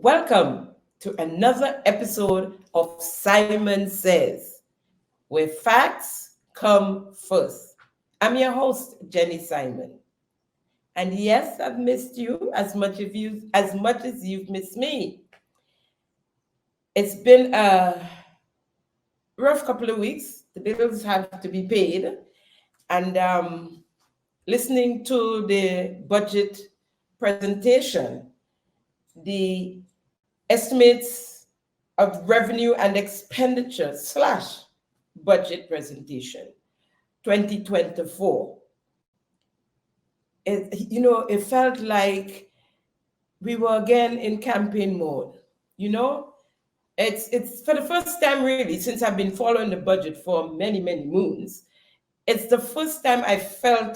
Welcome to another episode of Simon Says, where facts come first. I'm your host, Jenny Simon. And yes, I've missed you as much as you've missed me. It's been a rough couple of weeks. The bills have to be paid. And listening to the budget presentation, the estimates of revenue and expenditure slash budget presentation 2024. It felt like we were again in campaign mode. You know, it's for the first time really since I've been following the budget for many, many moons. It's the first time I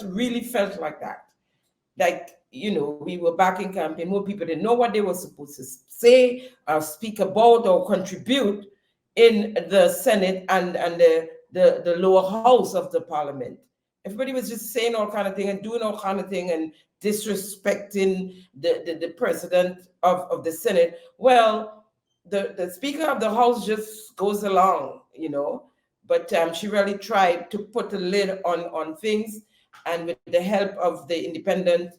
really felt like that. Like, we were back in campaign. More people didn't know what they were supposed to say or speak about or contribute in the Senate and the lower house of the parliament. Everybody was just saying all kind of thing and doing all kind of thing and disrespecting the president of the Senate. Well, the Speaker of the House just goes along. But she really tried to put a lid on things, and with the help of the independent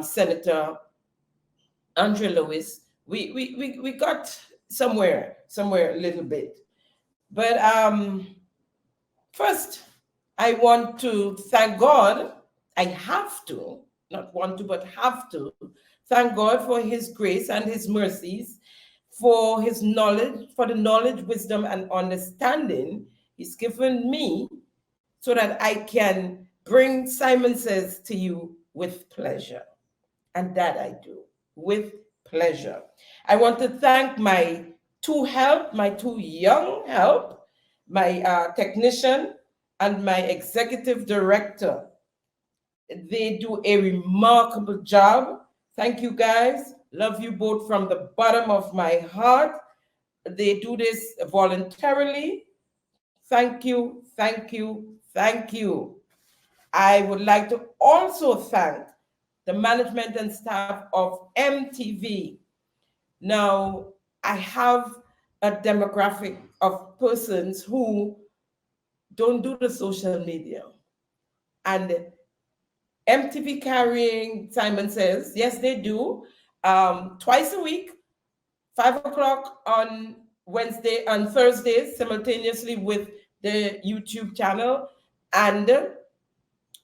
Senator Andre Lewis, we got somewhere a little bit. But first, I want to thank God. I have to, not want to, but have to thank God for His grace and His mercies, for His knowledge, for the knowledge, wisdom, and understanding He's given me so that I can bring Simon Says to you with pleasure. And that I do with pleasure. I want to thank my two young help, my technician and my executive director. They do a remarkable job. Thank you guys. Love you both from the bottom of my heart. They do this voluntarily. Thank you, thank you, thank you. I would like to also thank the management and staff of MTV. Now, I have a demographic of persons who don't do the social media. And MTV carrying Simon Says, yes, they do, twice a week, 5 o'clock on Wednesday and Thursdays, simultaneously with the YouTube channel. And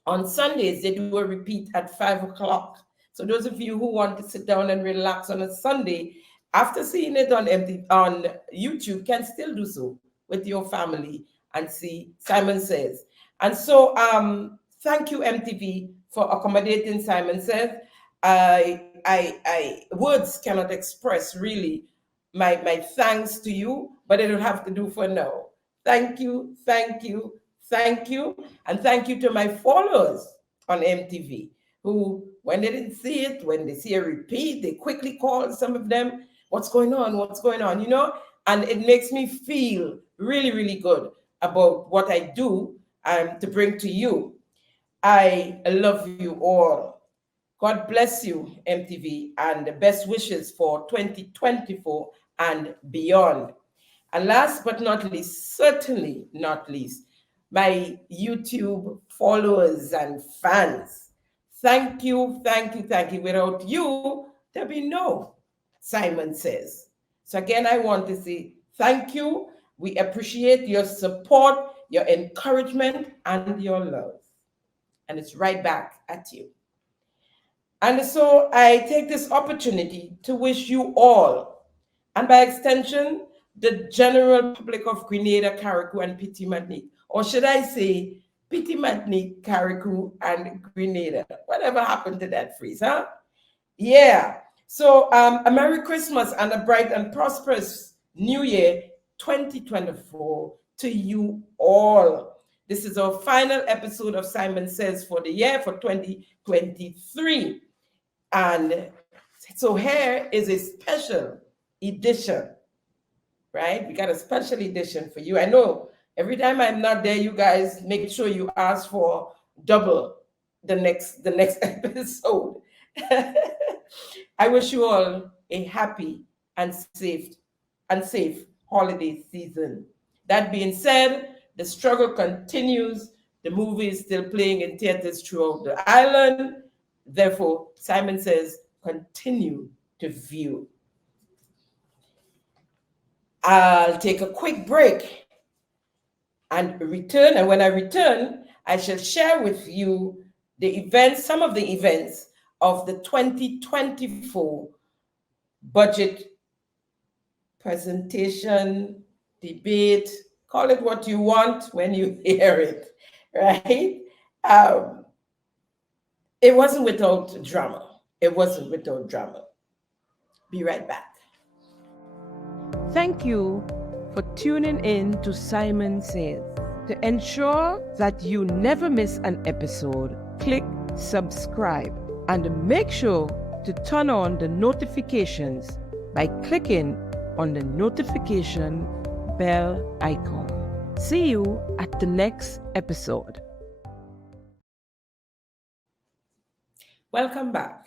on Sundays, they do a repeat at 5 o'clock. So those of you who want to sit down and relax on a Sunday, after seeing it on YouTube, can still do so with your family and see Simon Says. And so thank you, MTV, for accommodating Simon Says. Words cannot express really my thanks to you, but it'll have to do for now. Thank you, thank you, thank you. And thank you to my followers on MTV who, when they didn't see it, when they see a repeat, they quickly call some of them, what's going on, and it makes me feel really, really good about what I do to bring to you. I love you all. God bless you, MTV, and the best wishes for 2024 and beyond. And last but not least, certainly not least, my YouTube followers and fans. Thank you, thank you, thank you. Without you, there'll be no Simon Says. So again, I want to say thank you. We appreciate your support, your encouragement, and your love. And it's right back at you. And so I take this opportunity to wish you all, and by extension, the general public of Grenada, Carriacou, and Petit Martinique, or should I say Petit Martinique, Carriacou, and Grenada. Whatever happened to that phrase, huh? Yeah. So a Merry Christmas and a bright and prosperous New Year 2024 to you all. This is our final episode of Simon Says for the year for 2023. And so here is a special edition, right? We got a special edition for you. I know every time I'm not there, you guys make sure you ask for double the next episode. I wish you all a happy and safe holiday season. That being said, the struggle continues. The movie is still playing in theaters throughout the island. Therefore, Simon Says continue to view. I'll take a quick break and return. And when I return, I shall share with you the events, some of the events of the 2024 budget presentation, debate, call it what you want when you hear it, right? It wasn't without drama. It wasn't without drama. Be right back. Thank you for tuning in to Simon Says. To ensure that you never miss an episode, click subscribe and make sure to turn on the notifications by clicking on the notification bell icon. See you at the next episode. Welcome back.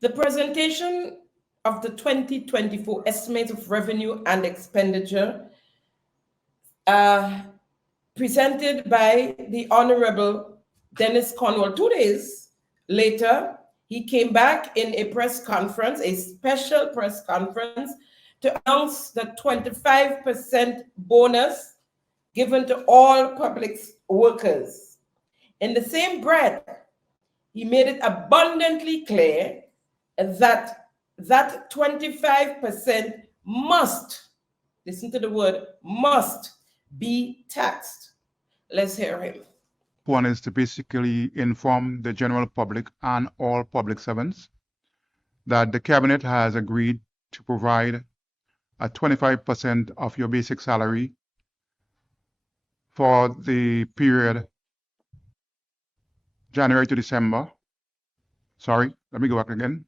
The presentation of the 2024 Estimates of Revenue and Expenditure presented by the Honorable Dennis Cornwall. 2 days later, he came back in a press conference, a special press conference, to announce the 25% bonus given to all public workers. In the same breath, he made it abundantly clear that 25% must, listen to the word, must be taxed. Let's hear him. One is to basically inform the general public and all public servants that the cabinet has agreed to provide a 25% of your basic salary for the period January to December. Sorry, let me go back again.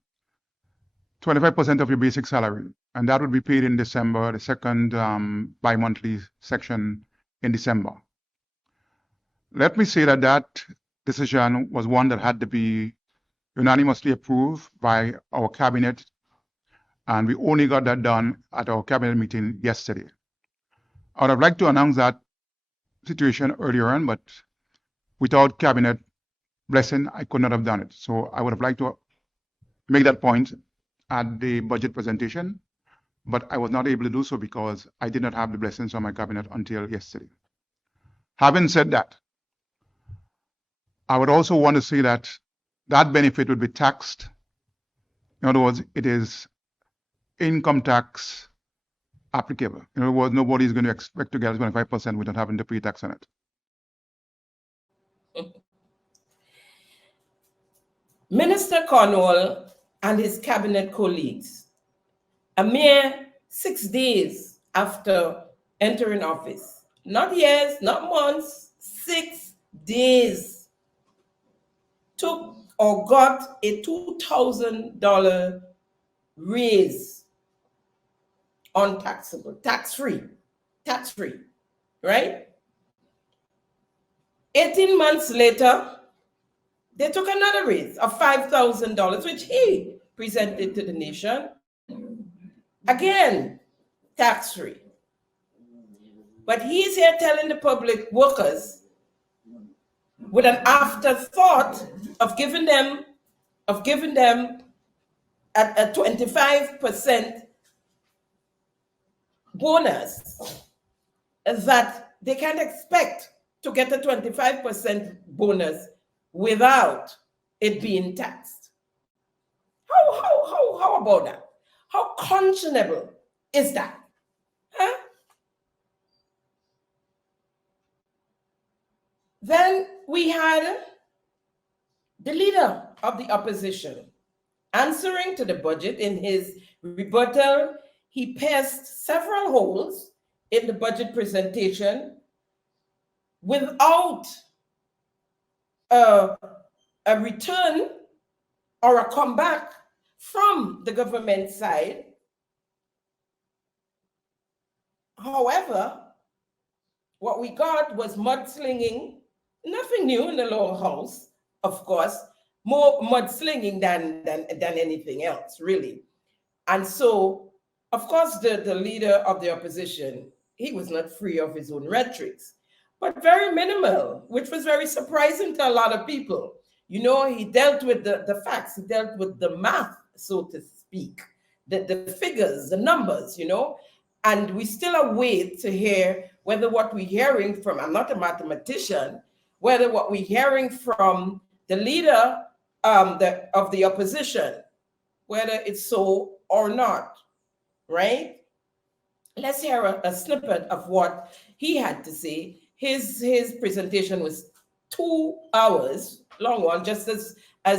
25% of your basic salary, and that would be paid in December, the second bi-monthly section in December. Let me say that that decision was one that had to be unanimously approved by our cabinet, and we only got that done at our cabinet meeting yesterday. I would have liked to announce that situation earlier on, but without cabinet blessing, I could not have done it. So I would have liked to make that point at the budget presentation, but I was not able to do so because I did not have the blessings from my cabinet until yesterday. Having said that, I would also want to say that that benefit would be taxed. In other words, it is income tax applicable. In other words, nobody is going to expect to get 25% without having to pay tax on it. Minister Cornwall and his cabinet colleagues, a mere 6 days after entering office, not years, not months, 6 days, took or got a $2,000 raise untaxable, tax-free, right? 18 months later, they took another raise of $5,000, which he presented to the nation. Again, tax-free. But he's here telling the public workers with an afterthought of giving them a 25% bonus, that they can't expect to get a 25% bonus without it being taxed. How about that? How conscionable is that? Huh? Then we had the leader of the opposition answering to the budget. In his rebuttal, he pierced several holes in the budget presentation without a return or a comeback from the government side. However, what we got was mudslinging, nothing new in the lower house, of course, more mudslinging than anything else, really. And so, of course, the leader of the opposition, he was not free of his own rhetorics, but very minimal, which was very surprising to a lot of people. You know, he dealt with the facts, he dealt with the math, so to speak, the figures, the numbers, you know, and we still await to hear whether what we're hearing from, I'm not a mathematician, whether what we're hearing from the leader of the opposition, whether it's so or not, right? Let's hear a snippet of what he had to say. His presentation was 2 hours long, one just as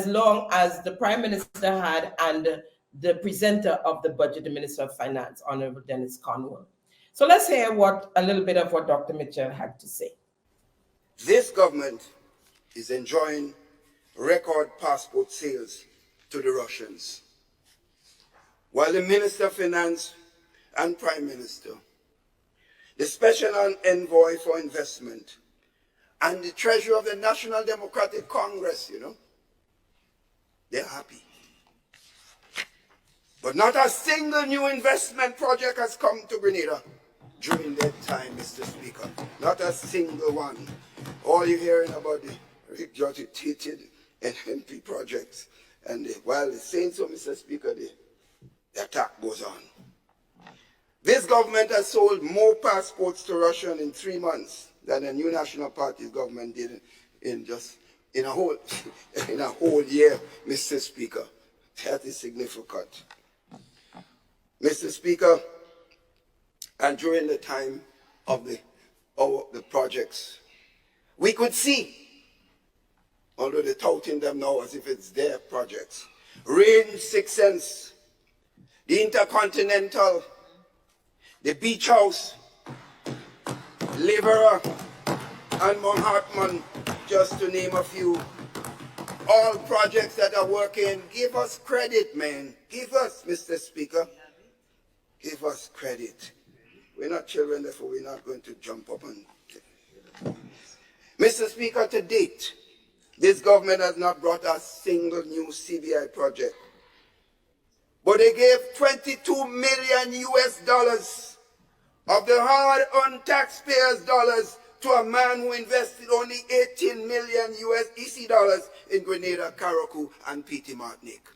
long as the prime minister had and the presenter of the budget, the minister of finance, Honorable Dennis Cornwall. So let's hear what a little bit of what Dr. Mitchell had to say. This government is enjoying record passport sales to the Russians, while the Minister of Finance and Prime Minister, the Special Envoy for Investment, and the Treasurer of the National Democratic Congress, they're happy. But not a single new investment project has come to Grenada during that time, Mr. Speaker. Not a single one. All you're hearing about the regurgitated NMP projects. And while they're saying so, Mr. Speaker, the attack goes on. This government has sold more passports to Russia in 3 months than the New National Party's government did in a whole year, Mr. Speaker. That is significant. Mr. Speaker, and during the time of the projects, we could see, although they're touting them now as if it's their projects, Range 6 Sense, the Intercontinental, the Beach House, Liverer, and Mount Hartman, just to name a few. All projects that are working, give us credit, man. Give us, Mr. Speaker. Give us credit. We're not children, therefore we're not going to jump up and... Mr. Speaker, to date, this government has not brought a single new CBI project. But they gave 22 million US dollars of the hard-earned taxpayers' dollars to a man who invested only 18 million US EC dollars in Grenada, Carriacou, and Petite Martinique.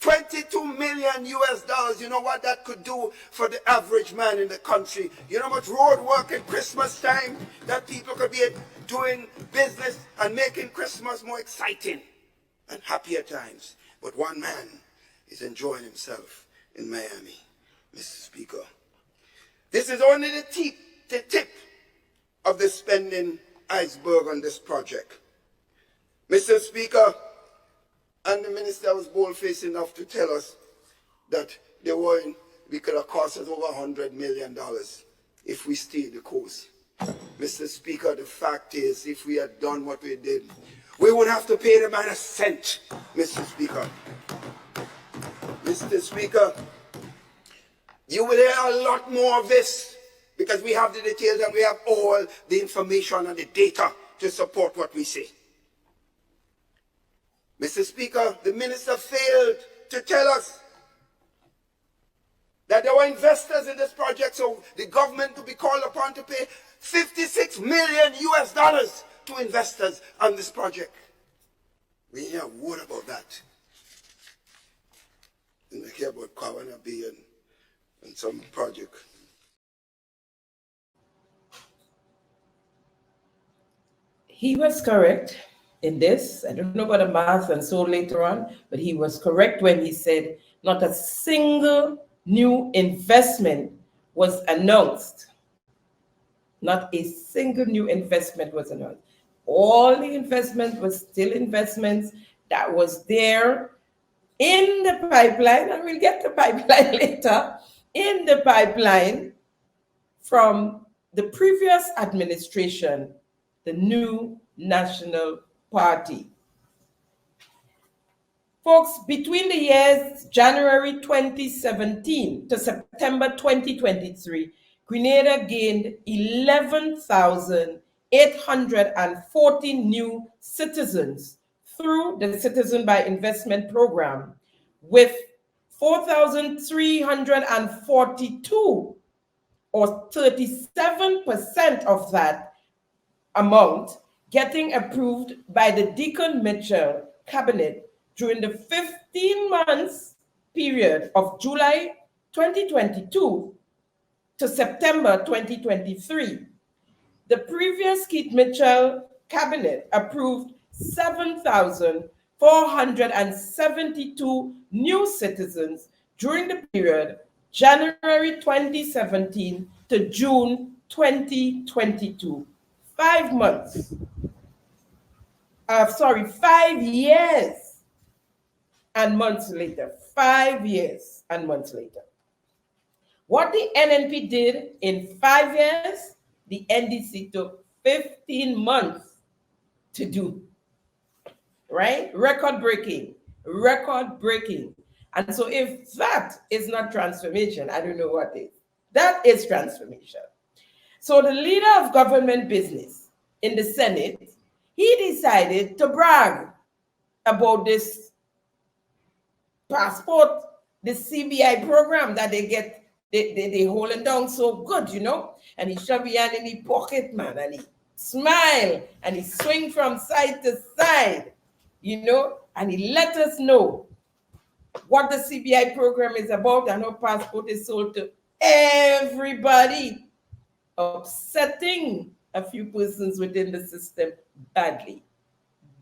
22 million US dollars, you know what that could do for the average man in the country? You know how much road work at Christmas time that people could be doing business and making Christmas more exciting and happier times. But one man is enjoying himself in Miami, Mr. Speaker. This is only the tip of the spending iceberg on this project. Mr. Speaker, and the minister was bold-faced enough to tell us that we could have cost us over $100 million if we stayed the course. Mr. Speaker, the fact is, if we had done what we did, we would have to pay the man a cent, Mr. Speaker. Mr. Speaker, you will hear a lot more of this because we have the details and we have all the information and the data to support what we say. Mr. Speaker, the minister failed to tell us that there were investors in this project, so the government will be called upon to pay 56 million US dollars to investors on this project. We hear a word about that. And I hear about Kawana Bay and some project. He was correct in this. I don't know about the math and so later on, but he was correct when he said not a single new investment was announced. Not a single new investment was announced. All the investment was still investments that was there in the pipeline, and we'll get the pipeline later, in the pipeline from the previous administration, the New National Party. Folks, between the years January 2017 to September 2023, Grenada gained 11,840 new citizens through the Citizen by Investment Program, with 4,342, or 37% of that amount, getting approved by the Deacon Mitchell cabinet during the 15 months period of July 2022 to September 2023. The previous Keith Mitchell cabinet approved 7,472 new citizens during the period January 2017 to June 2022. 5 months. 5 years and months later. 5 years and months later. What the NNP did in 5 years, the NDC took 15 months to do. Right? Record breaking. Record breaking. And so if that is not transformation, I don't know what is. That is transformation. So the leader of government business in the Senate, he decided to brag about this passport, the CBI program that they get, they holding down so good, you know. And he shove his hand in his pocket, man, and he smile and he swing from side to side, you know, and he let us know what the CBI program is about and how passport is sold to everybody, upsetting a few persons within the system badly.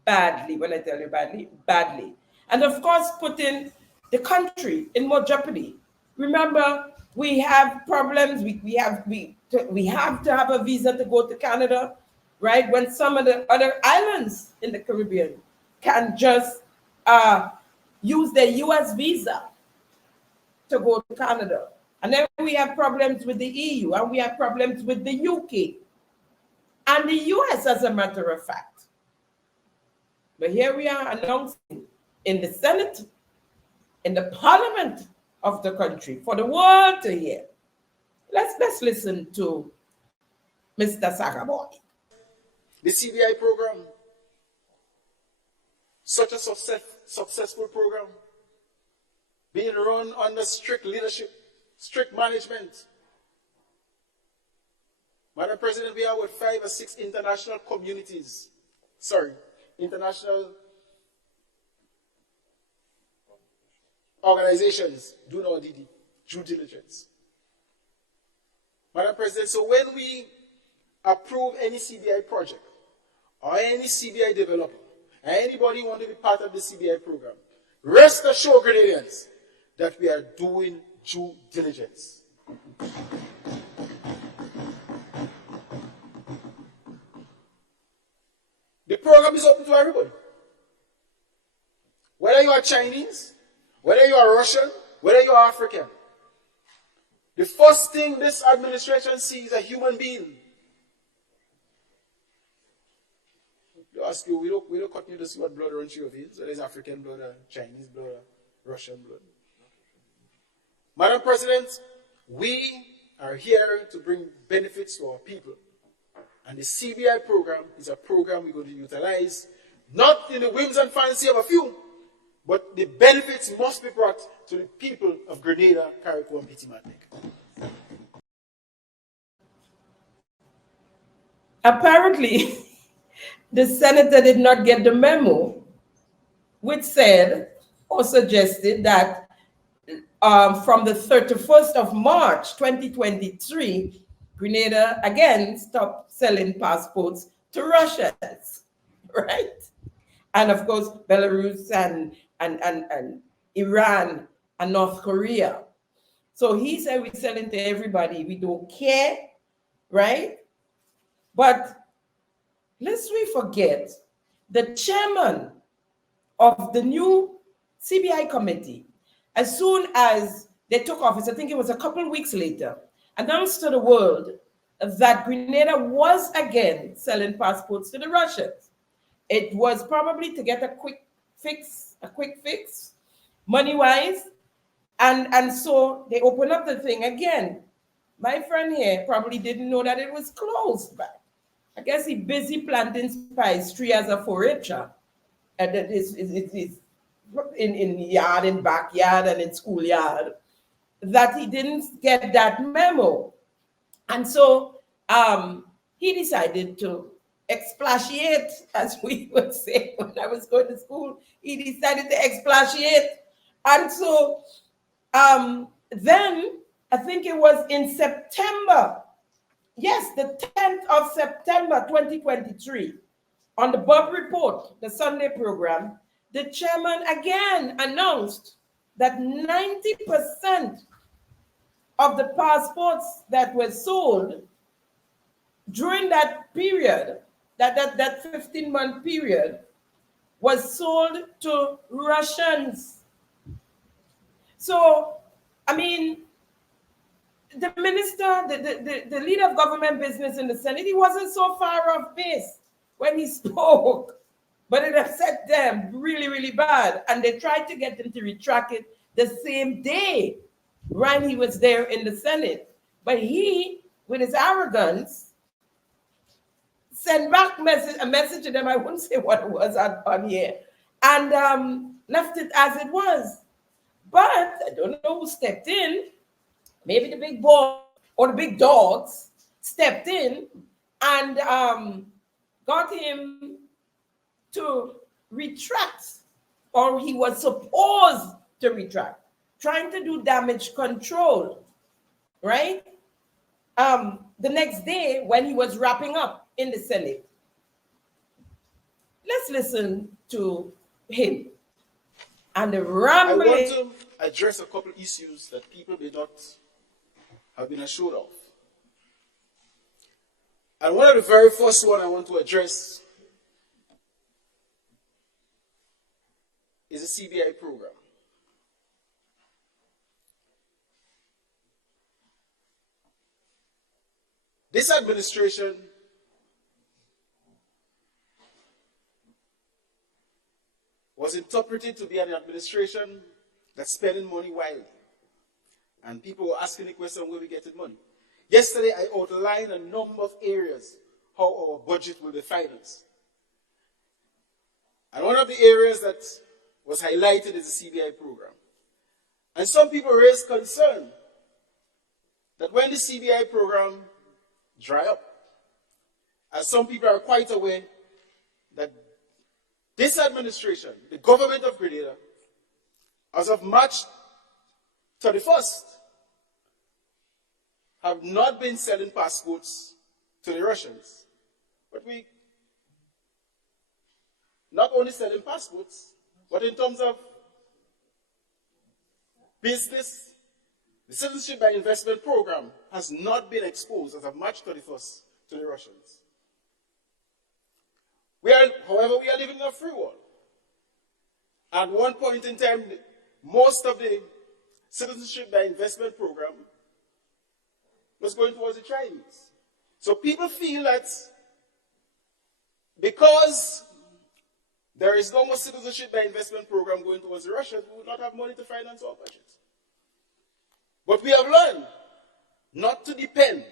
Badly, when I tell you badly, badly. And of course, putting the country in more jeopardy. Remember, we have problems. We have to have a visa to go to Canada, right? When some of the other islands in the Caribbean can just use their US visa to go to Canada. And then we have problems with the EU, and we have problems with the UK and the US, as a matter of fact. But here we are announcing in the Senate, in the Parliament of the country, for the world to hear. Let's listen to Mr. Sagaboy. The CBI program, such a successful program, being run under strict leadership, strict management. Madam President, we are with 5 or 6 international organizations doing our due diligence. Madam President, so when we approve any CBI project or any CBI developer, and anybody want to be part of the CBI program, rest assured, Grenadians, that we are doing due diligence. The program is open to everybody. Whether you are Chinese, whether you are Russian, whether you are African. The first thing this administration sees is a human being. They ask you, we don't continue to see what blood runs through your veins. So there's African blood, Chinese blood, Russian blood. Madam President, we are here to bring benefits to our people. And the CBI program is a program we're going to utilize, not in the whims and fancy of a few, but the benefits must be brought to the people of Grenada, Carriacou, and Petit Martinique. Apparently, the senator did not get the memo, which said or suggested that from the 31st of March 2023, Grenada again stopped selling passports to Russians, right? And of course, Belarus and Iran and North Korea. So he said we're selling to everybody. We don't care, right? But lest we forget, the chairman of the new CBI committee, as soon as they took office, I think it was a couple of weeks later, announced to the world that Grenada was again selling passports to the Russians. It was probably to get a quick fix, money-wise. And so they opened up the thing again. My friend here probably didn't know that it was closed back. I guess he's busy planting spice tree as a forager. And that is in yard, in backyard, and in schoolyard, that he didn't get that memo. And so he decided to expatiate, as we would say when I was going to school. He decided to expatiate. And so then I think it was in September, yes, the 10th of September 2023, on the Bob Report, the Sunday program, the chairman again announced that 90% of the passports that were sold during that period, that 15-month period, was sold to Russians. So, I mean, the minister, the leader of government business in the Senate, he wasn't so far off base when he spoke, but it upset them really, really bad. And they tried to get him to retract it the same day when he was there in the Senate. But he, with his arrogance, sent back a message to them. I wouldn't say what it was on here, and left it as it was. But I don't know who stepped in. Maybe the big boys or the big dogs stepped in and got him to retract, or he was supposed to retract, trying to do damage control, right? The next day when he was wrapping up in the Senate. Let's listen to him and the rambling. I want to address a couple issues that people may not have been assured of. And one of the very first one I want to address is the CBI program. This administration was interpreted to be an administration that's spending money wisely. And people were asking the question, where we getting money? Yesterday, I outlined a number of areas how our budget will be financed. And one of the areas that was highlighted is the CBI program. And some people raised concern that when the CBI program dry up, as some people are quite aware that this administration, the government of Grenada, as of March 31st, have not been selling passports to the Russians. But we not only selling passports, but in terms of business, the Citizenship by Investment program has not been exposed as of March 31st to the Russians. However, we are living in a free world. At one point in time, most of the Citizenship by Investment program was going towards the Chinese. So people feel that because there is no more Citizenship by Investment program going towards the Russians, we will not have money to finance our budget. But we have learned not to depend,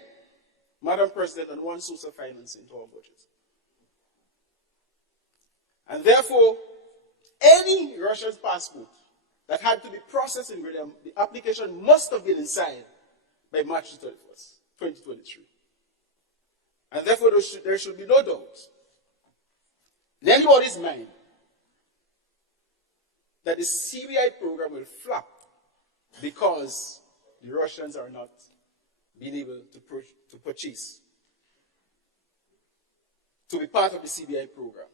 Madam President, on one source of financing to our budget. And therefore, any Russian passport that had to be processed in Grenada, the application must have been inside by March 31st, 2023. And therefore, there should be no doubt in anybody's mind that the CBI program will flop because the Russians are not being able to purchase, to be part of the CBI program.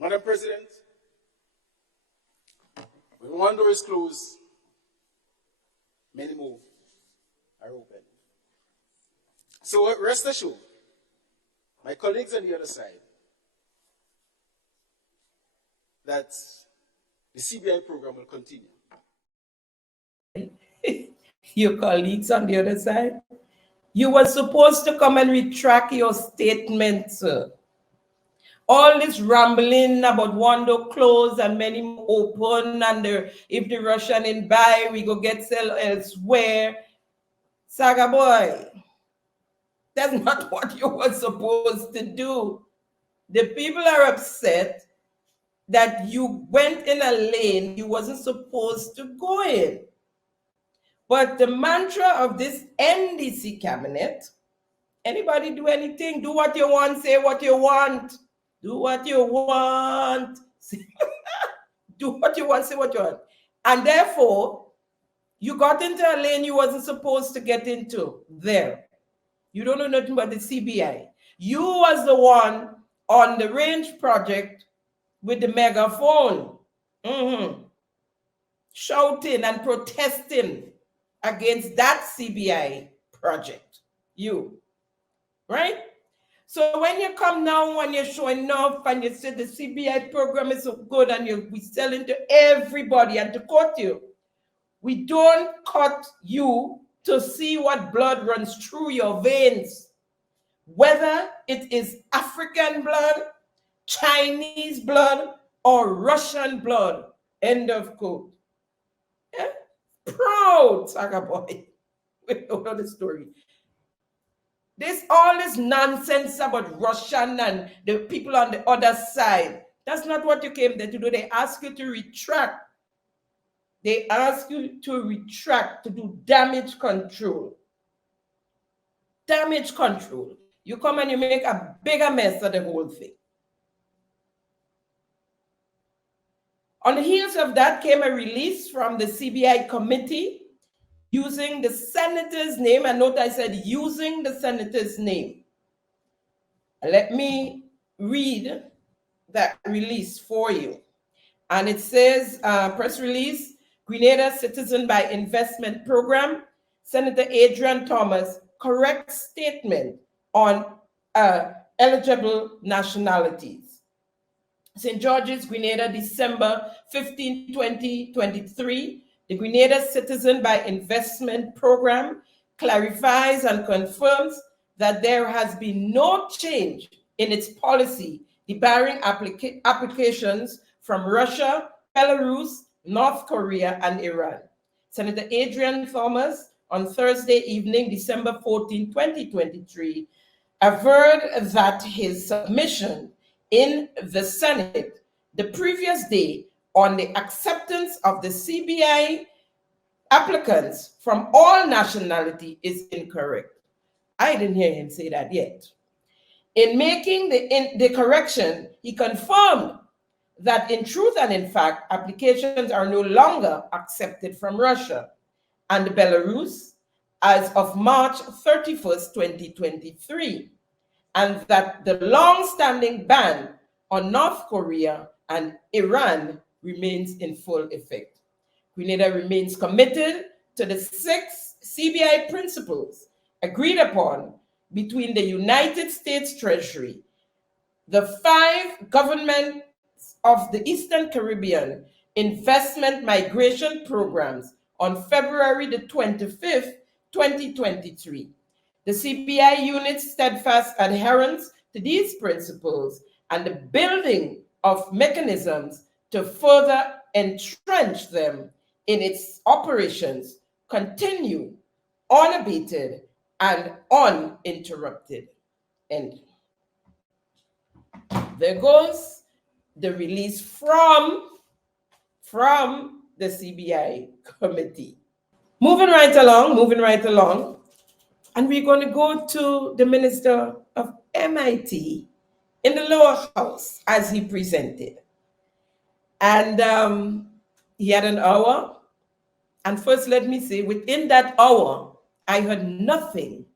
Madam President, when one door is closed, many more are open. So rest assured, my colleagues on the other side, that the CBI program will continue. Your colleagues on the other side, you were supposed to come and retract your statement, sir. All this rambling about one door closed and many more open, and if the Russian in buy, we go get sell elsewhere. Saga boy, that's not what you were supposed to do. The people are upset that you went in a lane you wasn't supposed to go in. But the mantra of this NDC cabinet, anybody do anything, do what you want, say what you want, do what you want, do what you want, say what you want. And therefore, you got into a lane you wasn't supposed to get into there. You don't know nothing about the CBI. You was the one on the range project with the megaphone, shouting and protesting against that CBI project. You, right? So when you come now and you're showing off and you say the CBI program is so good and we selling to everybody, and to quote you, we don't cut you to see what blood runs through your veins, whether it is African blood, Chinese blood, or Russian blood. End of quote. Yeah? Proud, Saga boy. We don't know the story. All this nonsense about Russian and the people on the other side, that's not what you came there to do. They ask you to retract. They ask you to retract, to do damage control. Damage control. You come and you make a bigger mess of the whole thing. On the heels of that came a release from the CBI committee using the senator's name. And note I said using the senator's name. Let me read that release for you. And it says, press release, Grenada Citizen by Investment Program, Senator Adrian Thomas, correct statement on eligible nationalities. St. George's, Grenada, December 15, 2023. The Grenada Citizen by Investment Program clarifies and confirms that there has been no change in its policy debarring applications from Russia, Belarus, North Korea, and Iran. Senator Adrian Thomas, on Thursday evening, December 14, 2023, averred that his submission in the Senate the previous day on the acceptance of the CBI applicants from all nationality is incorrect. I didn't hear him say that yet. In making the correction, he confirmed that in truth and in fact, applications are no longer accepted from Russia and Belarus as of March 31st, 2023, and that the long-standing ban on North Korea and Iran remains in full effect. Grenada remains committed to the 6 CBI principles agreed upon between the United States Treasury, the 5 governments of the Eastern Caribbean investment migration programs on February the 25th, 2023. The CBI unit's steadfast adherence to these principles and the building of mechanisms to further entrench them in its operations continue unabated and uninterrupted. And there goes the release from the CBI committee. Moving right along, and we're going to go to the Minister of MIT in the lower house as he presented. And he had an hour. And first, let me say, within that hour, I heard nothing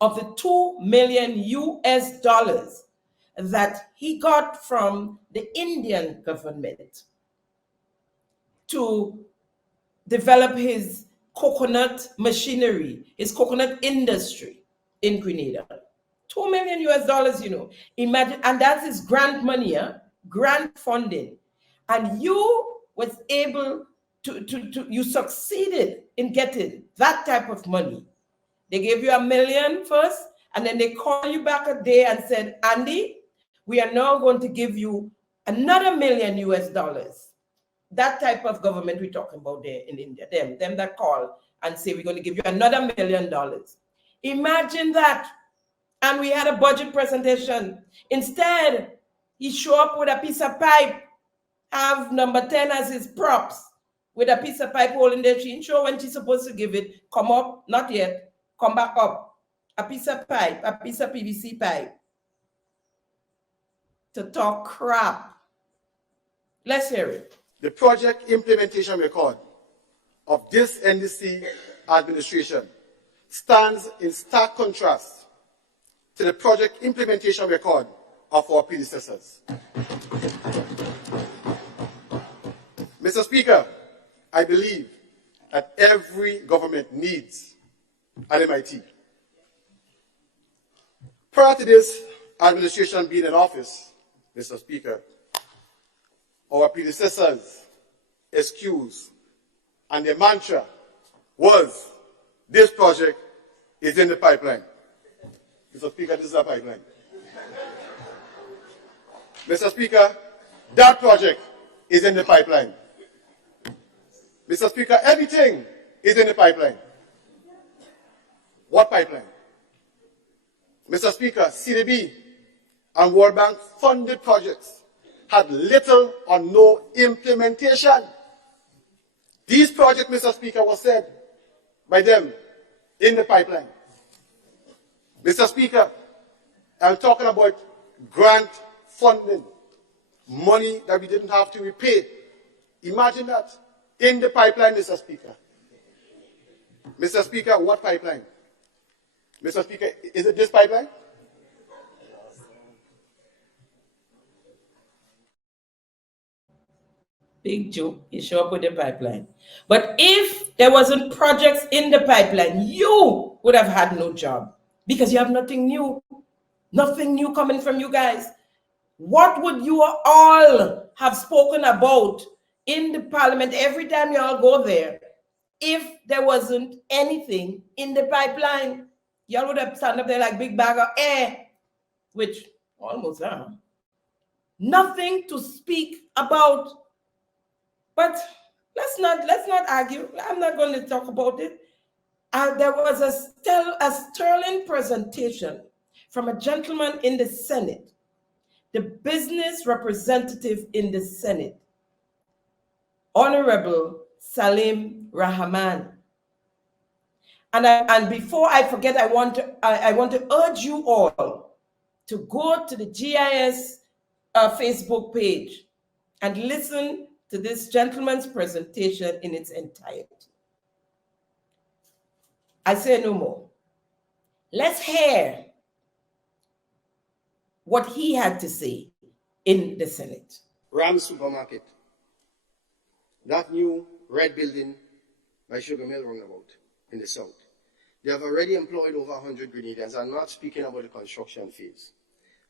of the $2 million US that he got from the Indian government to develop his coconut machinery, his coconut industry in Grenada. $2 million US, you know. Imagine, and that's his grant money, grant funding. And you was able you succeeded in getting that type of money. They gave you $1 million first, and then they called you back a day and said, Andy, we are now going to give you another $1 million US. That type of government we're talking about there in India, them that call and say, we're going to give you another $1 million. Imagine that. And we had a budget presentation. Instead, He show up with a piece of pipe, have number 10 as his props, with a piece of pipe holding there. She show when she's supposed to give it, come up, not yet, come back up. A piece of pipe, a piece of PVC pipe. To talk crap. Let's hear it. The project implementation record of this NDC administration stands in stark contrast to the project implementation record of our predecessors. Mr. Speaker, I believe that every government needs an MIT. Prior to this administration being in office, Mr. Speaker, our predecessors' excuse and their mantra was, this project is in the pipeline. Mr. Speaker, this is a pipeline. Mr. Speaker, that project is in the pipeline. Mr. Speaker, everything is in the pipeline. What pipeline? Mr. Speaker, CDB and World Bank funded projects had little or no implementation. These projects, Mr. Speaker, was said by them in the pipeline. Mr. Speaker, I'm talking about grant funding, money that we didn't have to repay. Imagine that in the pipeline, Mr. Speaker. Mr. Speaker, what pipeline? Mr. Speaker, is it this pipeline? Big joke. You show up with the pipeline. But if there wasn't projects in the pipeline, you would have had no job because you have nothing new. Nothing new coming from you guys. What would you all have spoken about in the parliament every time you all go there if there wasn't anything in the pipeline? Y'all would have stand up there like big bag of air, which almost are. Nothing to speak about. But let's not argue. I'm not going to talk about it. There was a sterling presentation from a gentleman in the Senate, the business representative in the Senate, Honorable Salim Rahman. And before I forget, I want to urge you all to go to the GIS Facebook page and listen to this gentleman's presentation in its entirety. I say no more. Let's hear what he had to say in the Senate. Ram Supermarket, that new red building by Sugar Mill Roundabout in the south. They have already employed over 100 Grenadians. I'm not speaking about the construction phase.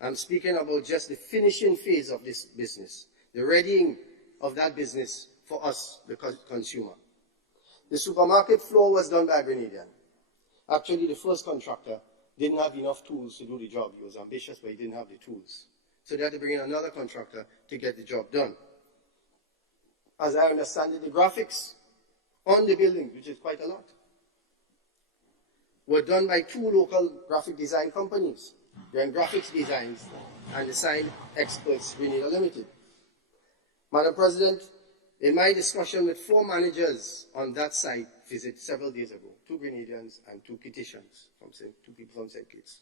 I'm speaking about just the finishing phase of this business, the readying of that business for us, the consumer. The supermarket floor was done by a Grenadian. Actually, the first contractor didn't have enough tools to do the job. He was ambitious, but he didn't have the tools. So they had to bring in another contractor to get the job done. As I understand it, the graphics on the building, which is quite a lot, were done by two local graphic design companies, Grand Graphics Designs and Design Experts Grenada Limited. Madam President, in my discussion with 4 managers on that site visit several days ago, 2 Grenadians and 2 Kittians, from 2 people from St. Kitts,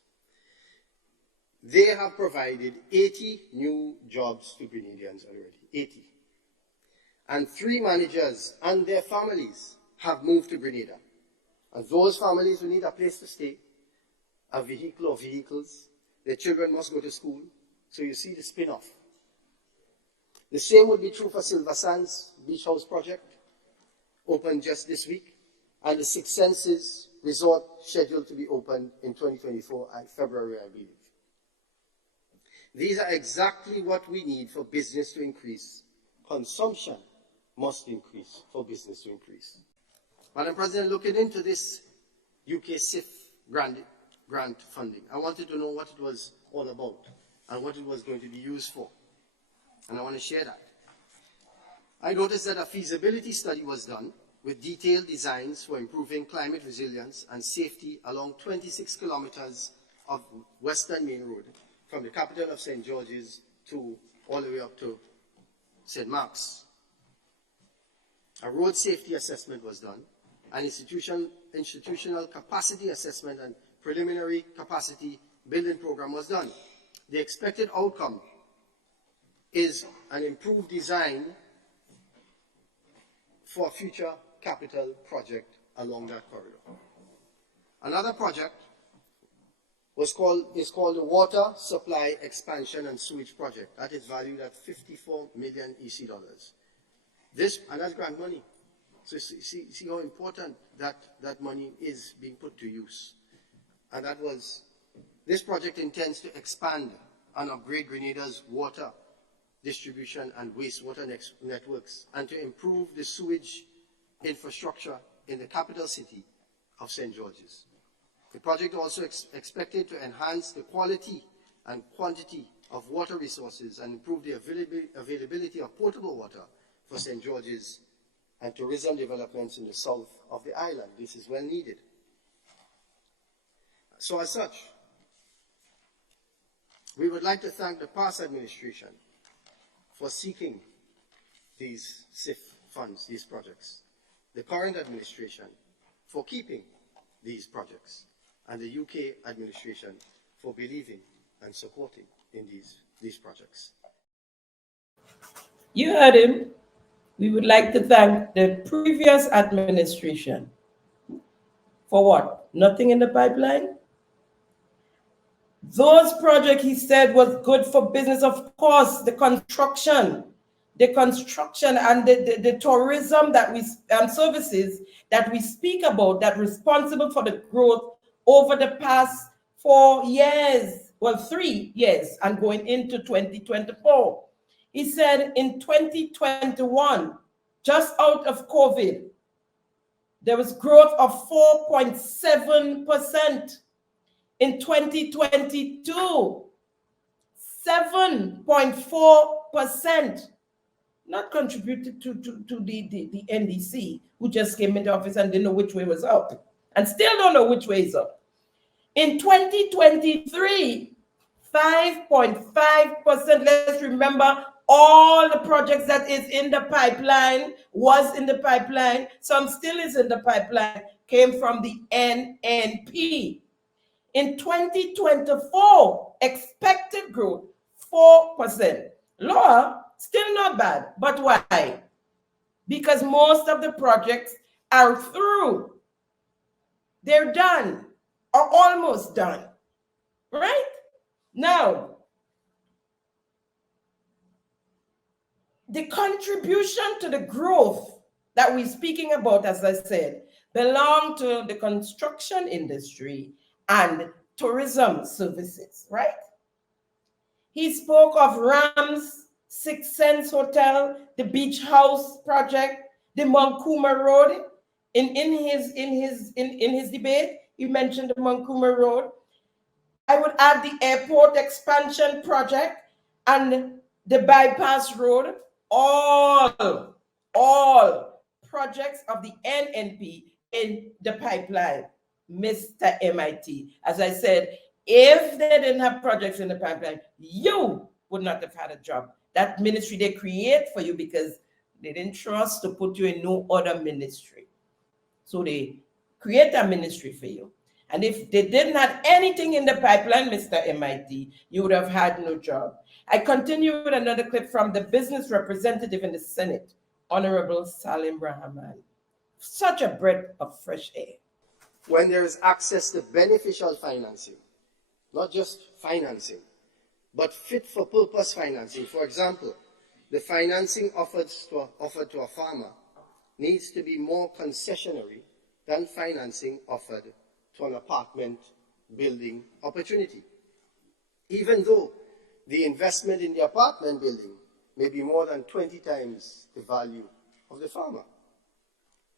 they have provided 80 new jobs to Grenadians already, 80. And 3 managers and their families have moved to Grenada. And those families who need a place to stay, a vehicle or vehicles, their children must go to school. So you see the spin-off. The same would be true for Silver Sands Beach House project, opened just this week, and the Six Senses Resort scheduled to be opened in 2024 and February, I believe. These are exactly what we need for business to increase. Consumption must increase for business to increase. Madam President, looking into this UK SIF grant funding, I wanted to know what it was all about and what it was going to be used for. And I want to share that. I noticed that a feasibility study was done with detailed designs for improving climate resilience and safety along 26 kilometers of Western Main Road from the capital of St. George's to all the way up to St. Mark's. A road safety assessment was done, an institutional capacity assessment and preliminary capacity building program was done. The expected outcome is an improved design for a future capital project along that corridor. Another project is called the Water Supply Expansion and Sewage Project. That is valued at 54 million EC dollars. And that's grant money. So see how important that money is being put to use. And this project intends to expand and upgrade Grenada's water distribution and wastewater networks, and to improve the sewage infrastructure in the capital city of St. George's. The project also expected to enhance the quality and quantity of water resources and improve the availability of potable water for St. George's and tourism developments in the south of the island. This is well needed. So as such, we would like to thank the past administration for seeking these SIF funds, these projects, the current administration for keeping these projects, and the UK administration for believing and supporting in these projects. You heard him. We would like to thank the previous administration for what? Nothing in the pipeline? Those projects, he said, was good for business. Of course, the construction and the tourism that we services that we speak about, that responsible for the growth over the past 4 years, well, 3 years, and going into 2024. He said in 2021, just out of COVID, there was growth of 4.7%. In 2022, 7.4%, not contributed to the NDC, who just came into office and didn't know which way was up, and still don't know which way is up. In 2023, 5.5%. Let's remember all the projects that is in the pipeline, was in the pipeline, some still is in the pipeline, came from the NNP. In 2024, expected growth, 4%. Lower, still not bad. But why? Because most of the projects are through. They're done, or almost done. Right? Now, the contribution to the growth that we're speaking about, as I said, belong to the construction industry and tourism services, right? He spoke of Rams, 6 Sense Hotel, the Beach House project, the Monkuma Road. In his debate, he mentioned the Monkuma Road. I would add the airport expansion project and the bypass road, all projects of the NNP in the pipeline. Mr. MIT. As I said, if they didn't have projects in the pipeline, you would not have had a job. That ministry they create for you because they didn't trust to put you in no other ministry. So they create a ministry for you. And if they didn't have anything in the pipeline, Mr. MIT, you would have had no job. I continue with another clip from the business representative in the Senate, Honorable Salim Rahman. Such a breath of fresh air. When there is access to beneficial financing, not just financing, but fit for purpose financing. For example, the financing offered to a farmer needs to be more concessionary than financing offered to an apartment building opportunity. Even though the investment in the apartment building may be more than 20 times the value of the farmer,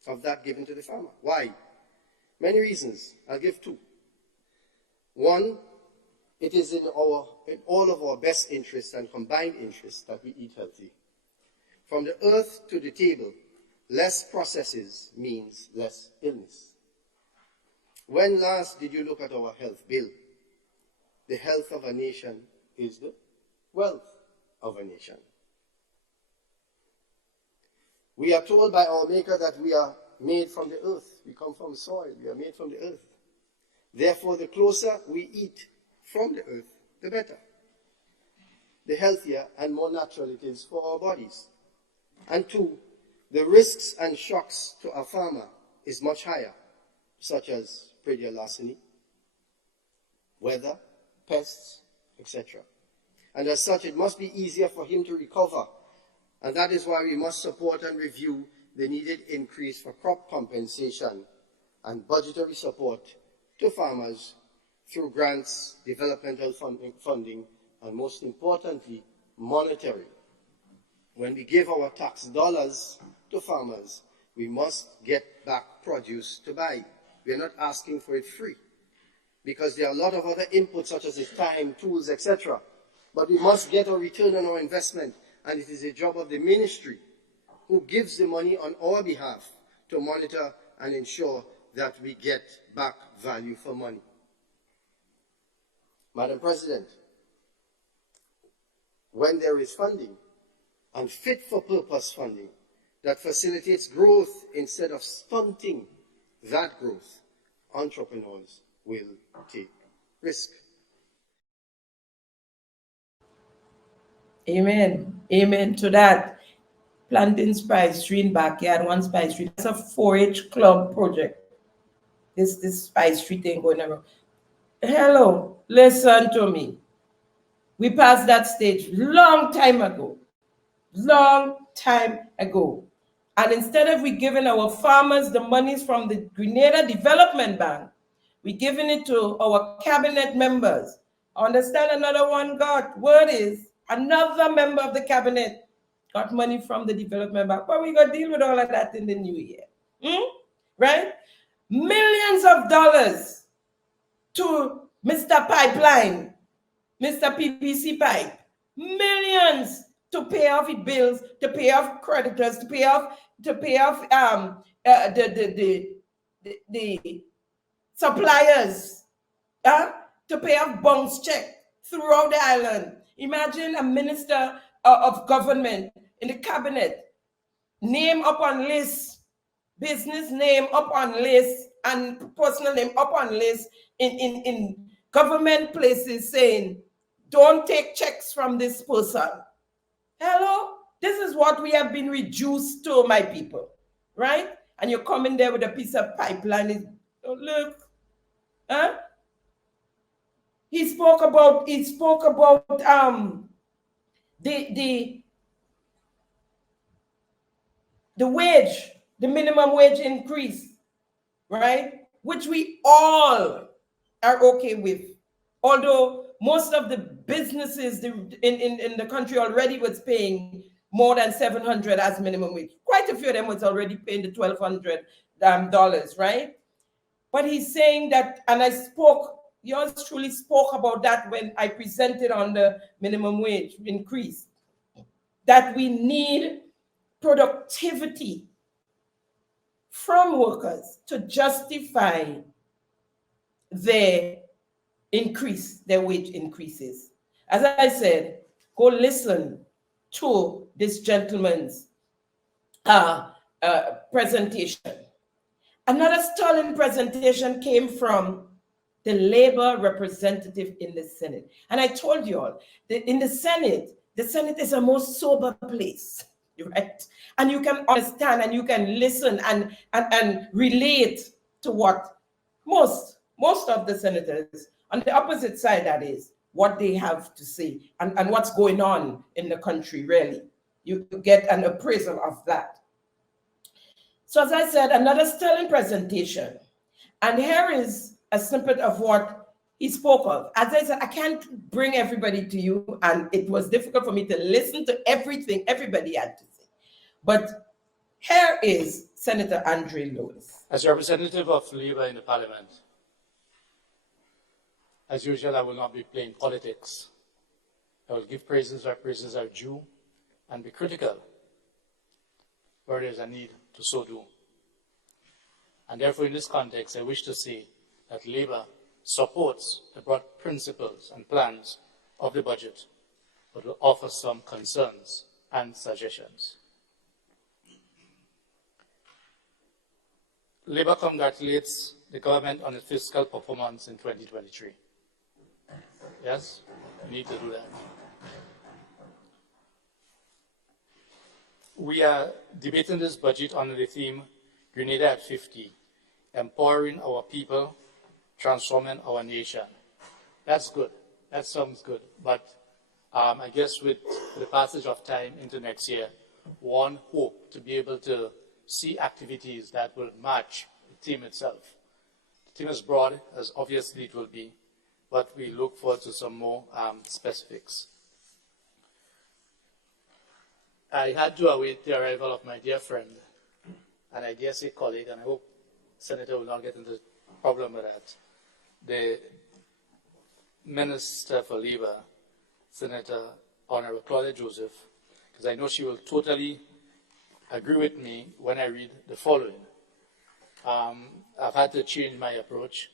of that given to the farmer. Why? Many reasons. I'll give 2. One, it is in all of our best interests and combined interests that we eat healthy. From the earth to the table, less processes means less illness. When last did you look at our health bill? The health of a nation is the wealth of a nation. We are told by our Maker that we are made from the earth. We come from soil. We are made from the earth. Therefore, the closer we eat from the earth, the better. The healthier and more natural it is for our bodies. And two, the risks and shocks to a farmer is much higher, such as predial larceny, weather, pests, etc. And as such, it must be easier for him to recover. And that is why we must support and review the needed increase for crop compensation and budgetary support to farmers through grants, developmental funding, and most importantly, monetary. When we give our tax dollars to farmers, we must get back produce to buy. We are not asking for it free, because there are a lot of other inputs such as time, tools, etc. But we must get a return on our investment, and it is a job of the ministry who gives the money on our behalf to monitor and ensure that we get back value for money. Madam President, when there is funding, and fit-for-purpose funding that facilitates growth instead of stunting that growth, entrepreneurs will take risk. Amen. Amen to that. Planting spice tree in backyard, one spice tree. That's a 4-H club project. This spice tree thing going around. Hello, listen to me. We passed that stage long time ago. Long time ago. And instead of we giving our farmers the monies from the Grenada Development Bank, we giving it to our cabinet members. Understand another one got, word is, another member of the cabinet got money from the development bank. But we got to deal with all of that in the new year. Right? Millions of dollars to Mr. Pipeline, Mr. PPC Pipe. Millions to pay off his bills, to pay off creditors, to pay off the suppliers, to pay off bonds check throughout the island. Imagine a minister of government in the cabinet, name up on list, business name up on list, and personal name up on list in government places saying, don't take checks from this person. Hello? This is what we have been reduced to, my people, right? And you're coming there with a piece of pipeline. Oh, look, huh? He spoke about the wage, the minimum wage increase, right? Which we all are okay with. Although most of the businesses in the country already was paying more than $700 as minimum wage. Quite a few of them was already paying the $1,200, right? But he's saying that, and yours truly spoke about that when I presented on the minimum wage increase, that we need productivity from workers to justify their wage increases. As I said, go listen to this gentleman's presentation. Another stirring presentation came from the labor representative in the Senate. And I told you all, that in the Senate is a most sober place, right? And you can understand and you can listen and relate to what most of the senators, on the opposite side, that is, what they have to say and what's going on in the country, really. You get an appraisal of that. So as I said, another sterling presentation. And here is a snippet of what he spoke of. As I said, I can't bring everybody to you, and it was difficult for me to listen to everything everybody had to say. But here is Senator Andre Lewis. As representative of Labour in the Parliament, as usual, I will not be playing politics. I will give praises where praises are due and be critical where there is a need to so do. And therefore, in this context, I wish to say that Labour supports the broad principles and plans of the budget but will offer some concerns and suggestions. Labour congratulates the government on its fiscal performance in 2023. Yes, we need to do that. We are debating this budget under the theme Grenada at 50, empowering our people, transforming our nation. That's good. That sounds good. But I guess with the passage of time into next year, one hope to be able to see activities that will match the theme itself. The theme is broad, as obviously it will be, but we look forward to some more specifics. I had to await the arrival of my dear friend, and I dare say colleague, and I hope Senator will not get into problem with that, the Minister for Labour, Senator Honorable Claudia Joseph, because I know she will totally agree with me when I read the following. I've had to change my approach.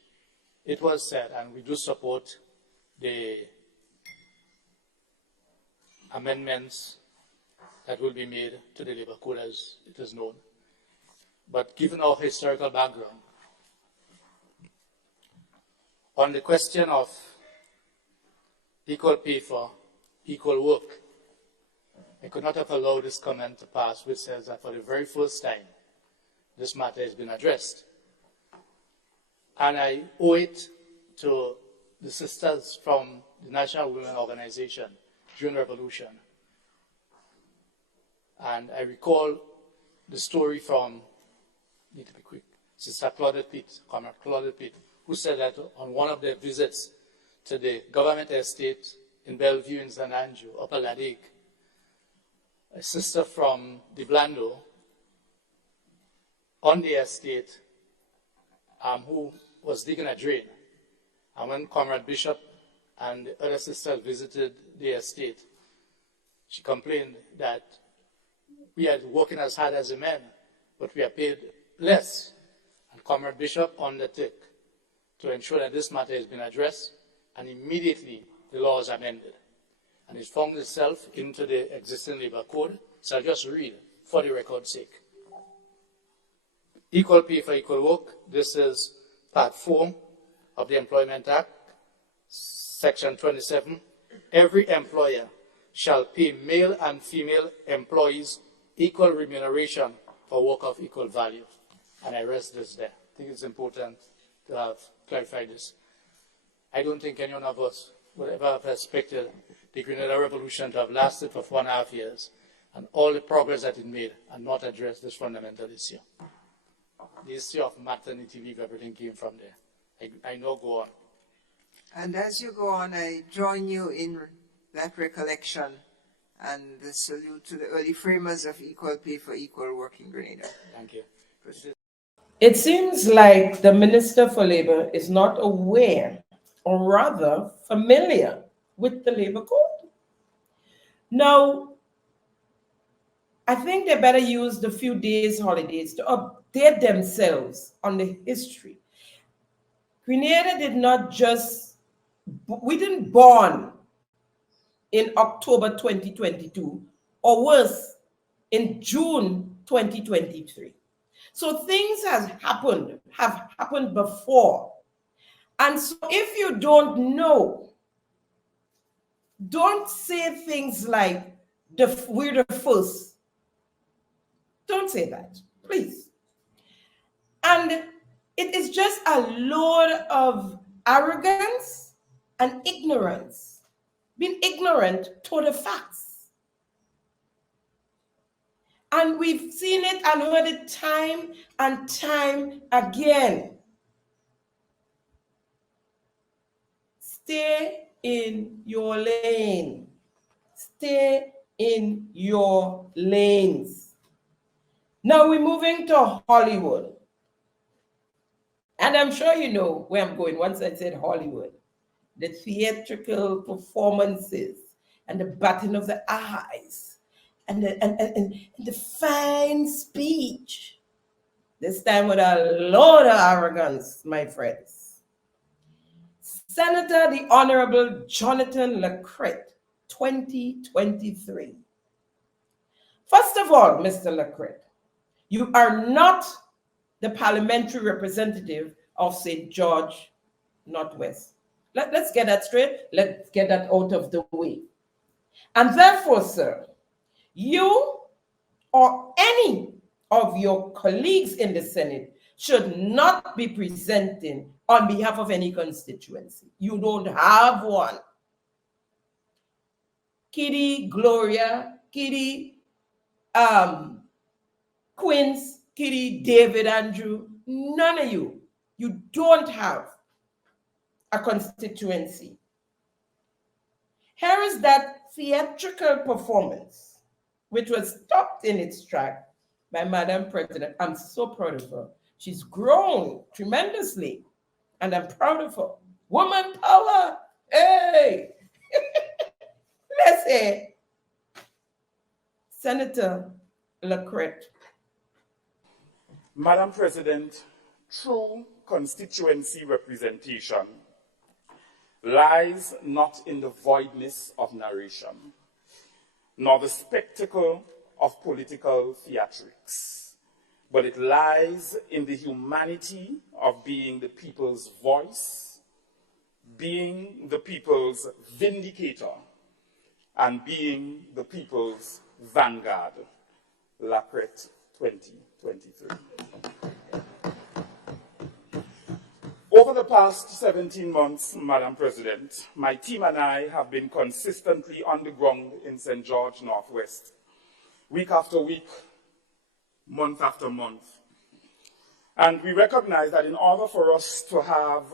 It was said, and we do support the amendments that will be made to the Labour Code as it is known. But given our historical background, on the question of equal pay for equal work, I could not have allowed this comment to pass, which says that for the very first time, this matter has been addressed. And I owe it to the sisters from the National Women Organization during the Revolution. And I recall the story from, need to be quick, Sister Claudette Pitt, Comrade Claudette Pitt, who said that on one of their visits to the government estate in Bellevue in San Andrew, Upper Ladig, a sister from the Blando on the estate who was digging a drain. And when Comrade Bishop and the other sister visited the estate, she complained that we are working as hard as the men, but we are paid less. And Comrade Bishop undertook to ensure that this matter has been addressed, and immediately the law was amended. And it found itself into the existing Labour Code. So I'll just read for the record's sake. Equal pay for equal work. This is Part 4 of the Employment Act, Section 27. Every employer shall pay male and female employees equal remuneration for work of equal value. And I rest this there. I think it's important to have clarified this. I don't think any one of us would ever have expected the Grenada Revolution to have lasted for 4.5 years and all the progress that it made and not address this fundamental issue. The issue of maternity leave, everything came from there. I now go on. And as you go on, I join you in that recollection and the salute to the early framers of equal pay for equal work in Grenada. Thank you. It seems like the Minister for Labour is not aware, or rather familiar, with the Labour Code. Now, I think they better use the few days holidays to update themselves on the history. Grenada did not just, we didn't born in October 2022, or worse, in June 2023. So things have happened before. And so if you don't know, don't say things like, we're the first. Don't say that, please. And it is just a load of arrogance and ignorance, being ignorant to the facts. And we've seen it and heard it time and time again. Stay in your lane. Stay in your lanes. Now we're moving to Hollywood. And I'm sure you know where I'm going once I said Hollywood. The theatrical performances and the batting of the eyes and the fine speech. This time with a lot of arrogance, my friends. Senator the Honorable Jonathan Lacrette 2023. First of all, Mr. Lacret, you are not the parliamentary representative of St. George Northwest. Let's get that straight. Let's get that out of the way. And therefore, sir, you or any of your colleagues in the Senate should not be presenting on behalf of any constituency. You don't have one. Kitty, Gloria, Kitty, Quince, Kitty, David, Andrew, none of you. You don't have a constituency. Here is that theatrical performance, which was stopped in its track by Madam President. I'm so proud of her. She's grown tremendously, and I'm proud of her. Woman power, hey! Let's say, Senator Lacret. Madam President, true constituency representation lies not in the voidness of narration, nor the spectacle of political theatrics, but it lies in the humanity of being the people's voice, being the people's vindicator, and being the people's vanguard. Lacret 2023. Over the past 17 months, Madam President, my team and I have been consistently on the ground in St. George Northwest, week after week, month after month. And we recognize that in order for us to have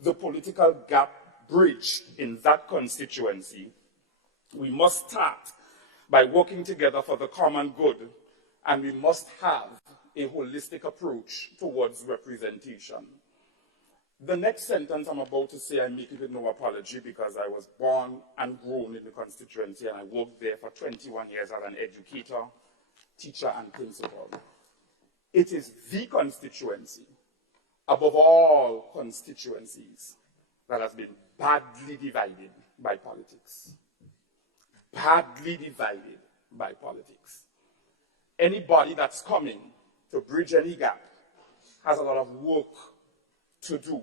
the political gap bridged in that constituency, we must start by working together for the common good, and we must have a holistic approach towards representation. The next sentence I'm about to say, I make it with no apology because I was born and grown in the constituency and I worked there for 21 years as an educator, teacher, and principal. It is the constituency, above all constituencies, that has been badly divided by politics. Badly divided by politics. Anybody that's coming to bridge any gap has a lot of work to do.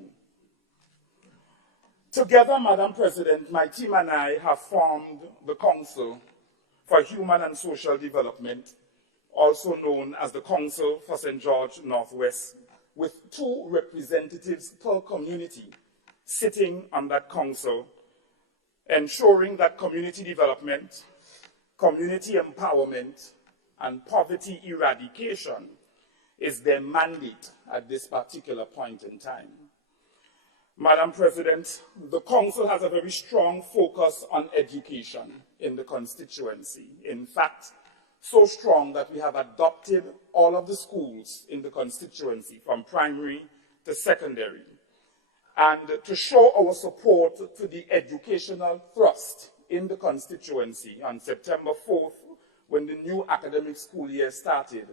Together, Madam President, my team and I have formed the Council for Human and Social Development, also known as the Council for St. George Northwest, with 2 representatives per community sitting on that council, ensuring that community development, community empowerment, and poverty eradication is their mandate at this particular point in time. Madam President, the Council has a very strong focus on education in the constituency. In fact, so strong that we have adopted all of the schools in the constituency, from primary to secondary. And to show our support to the educational thrust in the constituency, on September 4th, when the new academic school year started,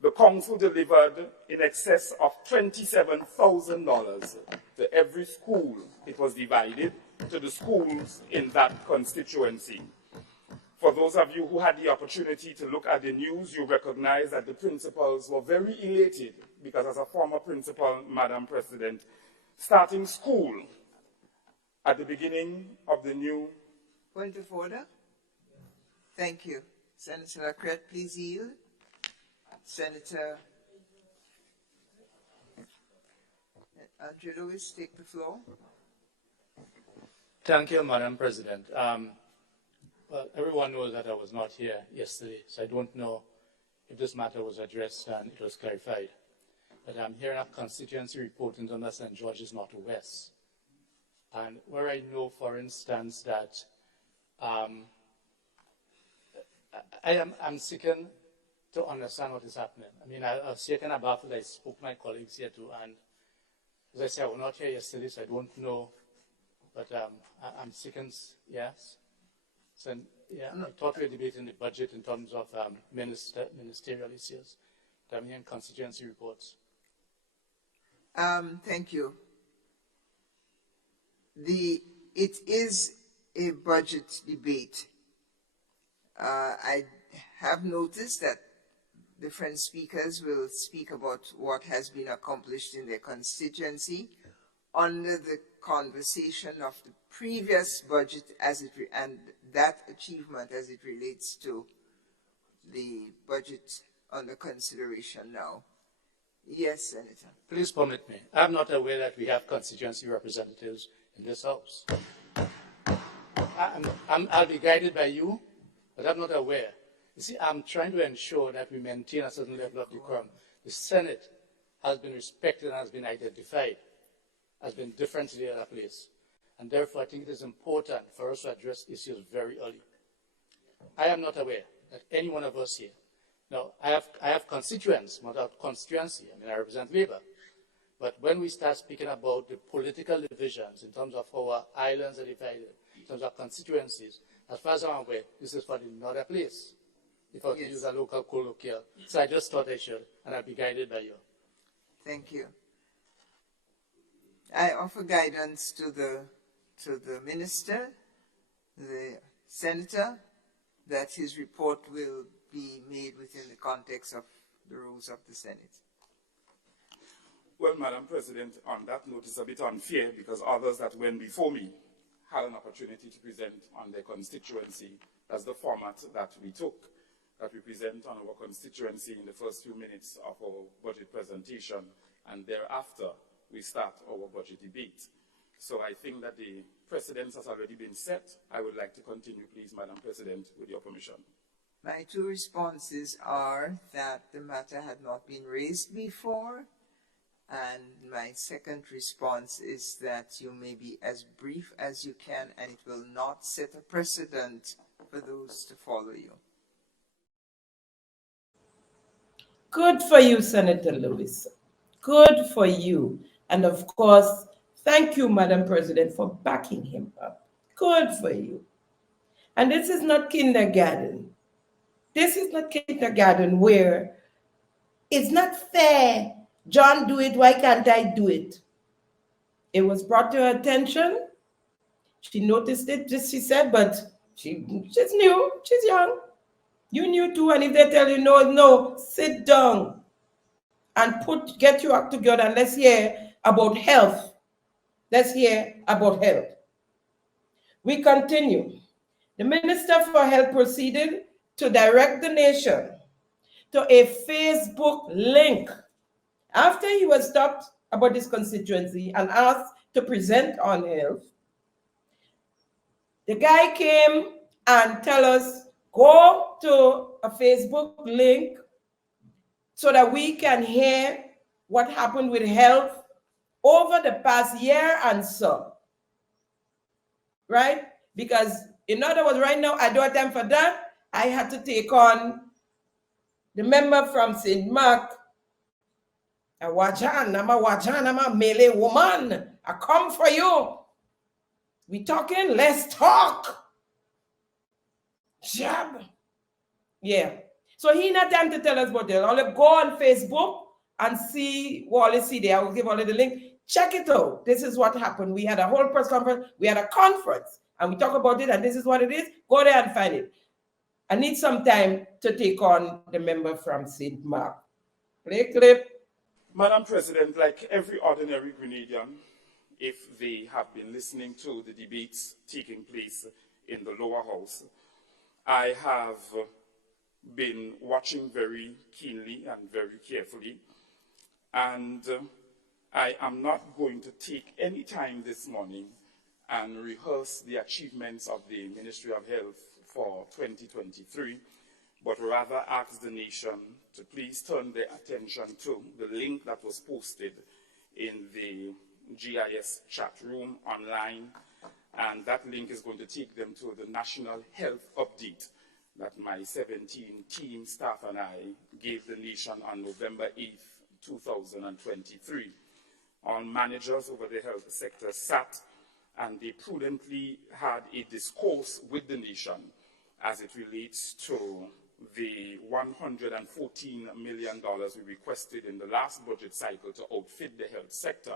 the Council delivered in excess of $27,000 to every school. It was divided to the schools in that constituency. For those of you who had the opportunity to look at the news, you recognize that the principals were very elated because, as a former principal, Madam President, starting school at the beginning of the new... Point of order. Thank you. Senator Lacret, please yield. Senator Andrew Lewis, take the floor. Thank you, Madam President. Well, everyone knows that I was not here yesterday, so I don't know if this matter was addressed and it was clarified. But I'm here in a constituency report in terms of St. George's Northwest. And where I know, for instance, that I'm seeking to understand what is happening. I mean, I was taken aback that I spoke to my colleagues here too, and as I said, I was not here yesterday, so I don't know, but I'm seeking, yes. So, yeah, I thought we were debating the budget in terms of ministerial issues, but I'm hearing constituency reports. Thank you. It is a budget debate. I have noticed that different speakers will speak about what has been accomplished in their constituency under the conversation of the previous budget and that achievement as it relates to the budget under consideration now. Yes, Senator. Please permit me. I'm not aware that we have constituency representatives in this House. I'll be guided by you, but I'm not aware. You see, I'm trying to ensure that we maintain a certain level of decorum. The Senate has been respected and has been identified, has been different to the other place. And therefore, I think it is important for us to address issues very early. I am not aware that any one of us here. Now, I have constituents, not a constituency. I mean, I represent Labour. But when we start speaking about the political divisions in terms of how our islands are divided, in terms of constituencies, as far as I'm aware, this is for another place. If I was to use a local colloquial. So I just thought I should, and I'll be guided by you. Thank you. I offer guidance to the minister, the senator, that his report will be made within the context of the rules of the Senate. Well, Madam President, on that note, it's a bit unfair because others that went before me had an opportunity to present on their constituency. That's the format that we took, that we present on our constituency in the first few minutes of our budget presentation, and thereafter we start our budget debate. So I think that the precedence has already been set. I would like to continue, please, Madam President, with your permission. My two responses are that the matter had not been raised before, and my second response is that you may be as brief as you can, and it will not set a precedent for those to follow you. Good for you, Senator Lewis. Good for you. And of course, thank you, Madam President, for backing him up. Good for you. And this is not kindergarten. This is not kindergarten where it's not fair. John do it, why can't I do it? It was brought to her attention. She noticed it, she said, but she's new, she's young. You knew too, and if they tell you no, sit down and get your act together and let's hear about health. Let's hear about health. We continue. The Minister for Health proceeded to direct the nation to a Facebook link after he was stopped about his constituency and asked to present on health. The guy came and tell us, go to a Facebook link so that we can hear what happened with health over the past year and so. Right? Because in other words, right now, I don't have time for that. I had to take on the member from St. Mark. I'm a Malay woman. I come for you. We talking? Let's talk. Jab. Yeah. So he not time to tell us about it. Only go on Facebook and see Wallace see there. I will give all the link. Check it out. This is what happened. We had a whole press conference. We had a conference and we talk about it and this is what it is. Go there and find it. I need some time to take on the member from St. Mark. Play clip. Madam President, like every ordinary Grenadian, if they have been listening to the debates taking place in the lower house, I have been watching very keenly and very carefully, and I am not going to take any time this morning and rehearse the achievements of the Ministry of Health for 2023, but rather ask the nation to please turn their attention to the link that was posted in the GIS chat room online, and that link is going to take them to the National Health Update that my 17 team staff and I gave the nation on November 8th, 2023. All managers over the health sector sat and they prudently had a discourse with the nation as it relates to the $114 million we requested in the last budget cycle to outfit the health sector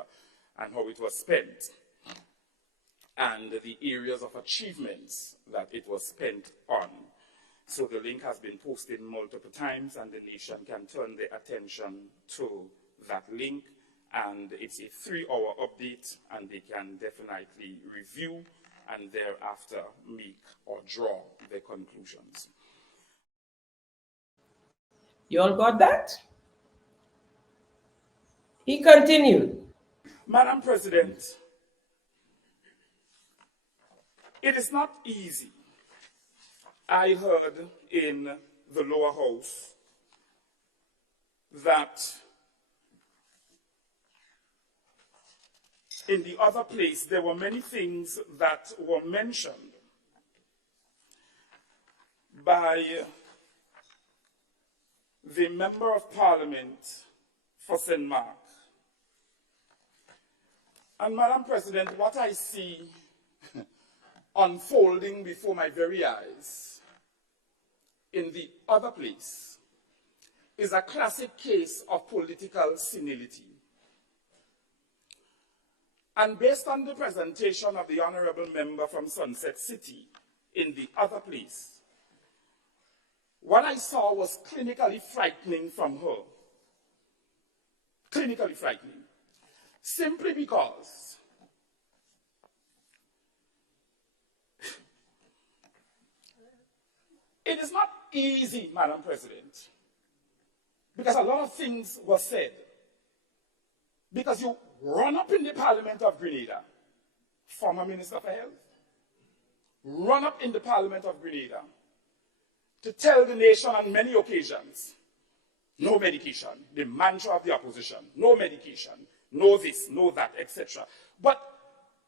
and how it was spent. and the areas of achievements that it was spent on. So the link has been posted multiple times, and the nation can turn their attention to that link. And it's a 3-hour update, and they can definitely review and thereafter make or draw their conclusions. You all got that? He continued. Madam President, it is not easy. I heard in the lower house that in the other place there were many things that were mentioned by the Member of Parliament for St. Mark. And Madam President, what I see unfolding before my very eyes in the other place is a classic case of political senility. And based on the presentation of the honorable member from Sunset City in the other place, what I saw was clinically frightening from her. Clinically frightening. Simply because it is not easy, Madam President, because a lot of things were said. Because you run up in the Parliament of Grenada, former Minister for Health, run up in the Parliament of Grenada to tell the nation on many occasions, no medication, the mantra of the opposition, no medication, no this, no that, etc. But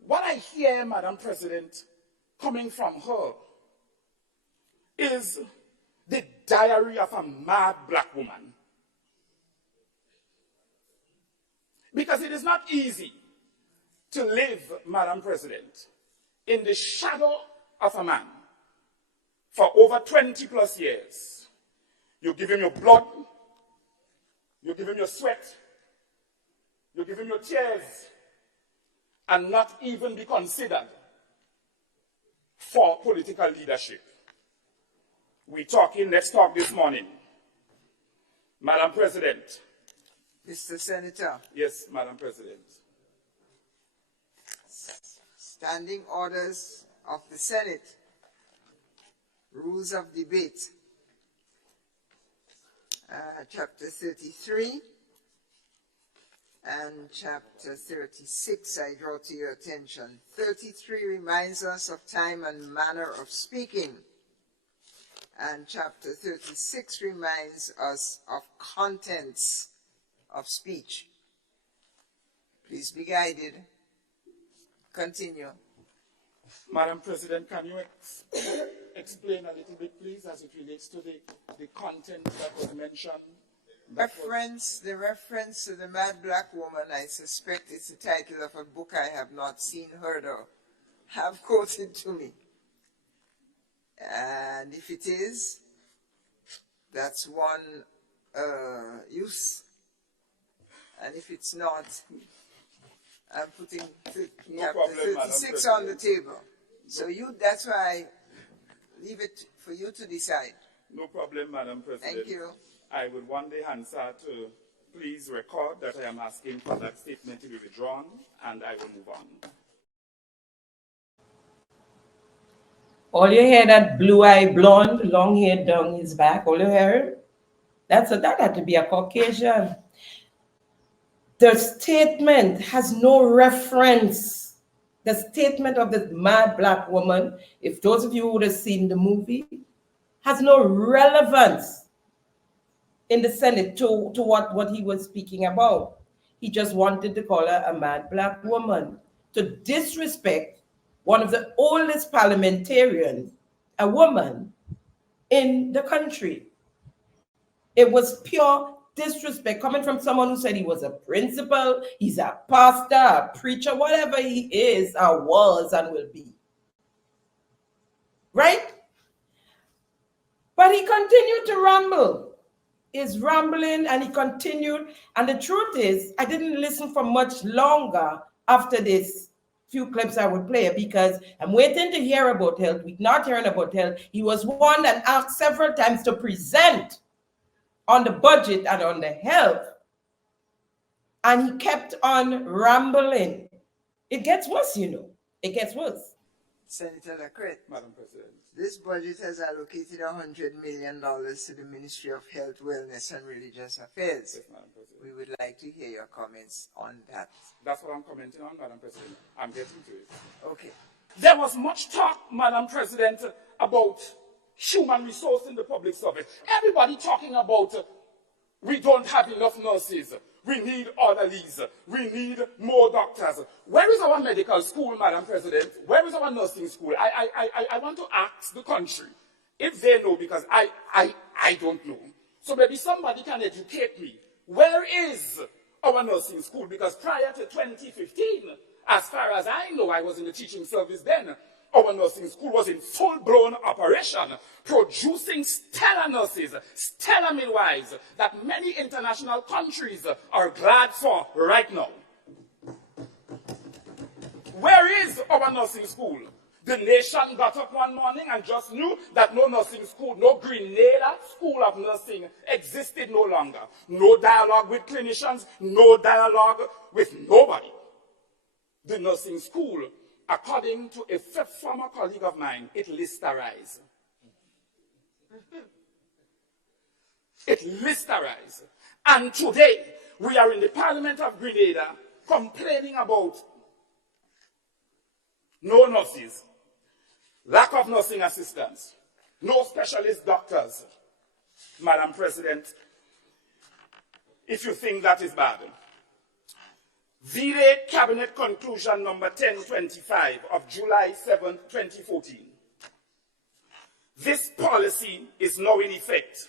what I hear, Madam President, coming from her is the diary of a mad black woman. Because it is not easy to live, Madam President, in the shadow of a man for over 20 plus years. You give him your blood, you give him your sweat, you give him your tears, and not even be considered for political leadership. Let's talk this morning. Madam President. Mr. Senator. Yes, Madam President. Standing orders of the Senate. Rules of debate. Chapter 33 and chapter 36, I draw to your attention. 33 reminds us of time and manner of speaking. And chapter 36 reminds us of contents of speech. Please be guided. Continue. Madam President, can you explain a little bit, please, as it relates to the content that was mentioned? The reference to the mad black woman, I suspect it's the title of a book I have not seen, heard, or have quoted to me. And if it is, that's one use. And if it's not, I'm putting chapter 36 on the table. So that's why I leave it for you to decide. No problem, Madam President. Thank you. I would one day answer to please record that I am asking for that statement to be withdrawn, and I will move on. All you hear that blue-eyed blonde, long hair down his back, all you hear? That had to be a Caucasian. The statement has no reference. The statement of the mad black woman, if those of you would have seen the movie, has no relevance in the Senate to what he was speaking about. He just wanted to call her a mad black woman, to disrespect one of the oldest parliamentarians, a woman, in the country. It was pure disrespect coming from someone who said he was a principal, he's a pastor, a preacher, whatever he is, or was, and will be. Right? But he continued to ramble. He's rambling and he continued. And the truth is, I didn't listen for much longer after this few clips I would play because I'm waiting to hear about health. We're not hearing about health. He was one that asked several times to present on the budget and on the health. And he kept on rambling. It gets worse, you know. It gets worse. Senator Lacrette, Madam President. this budget has allocated $100 million to the Ministry of Health, Wellness and Religious Affairs. Yes, Madam President. We would like to hear your comments on that. That's what I'm commenting on, Madam President. I'm getting to it. Okay. There was much talk, Madam President, about human resource in the public service. Everybody talking about we don't have enough nurses. We need orderlies. We need more doctors. Where is our medical school, Madam President? Where is our nursing school? I want to ask the country if they know, because I don't know. So maybe somebody can educate me. Where is our nursing school? Because prior to 2015, as far as I know, I was in the teaching service then, our nursing school was in full-blown operation, producing stellar nurses, stellar midwives that many international countries are glad for right now. Where is our nursing school? The nation got up one morning and just knew that no nursing school, no Grenada School of Nursing existed no longer. No dialogue with clinicians, no dialogue with nobody. The nursing school, according to a former colleague of mine, it listerized. It listerized. And today, we are in the Parliament of Grenada complaining about no nurses, lack of nursing assistants, no specialist doctors. Madam President, if you think that is bad, VRA Cabinet Conclusion number 1025 of July 7, 2014. This policy is now in effect.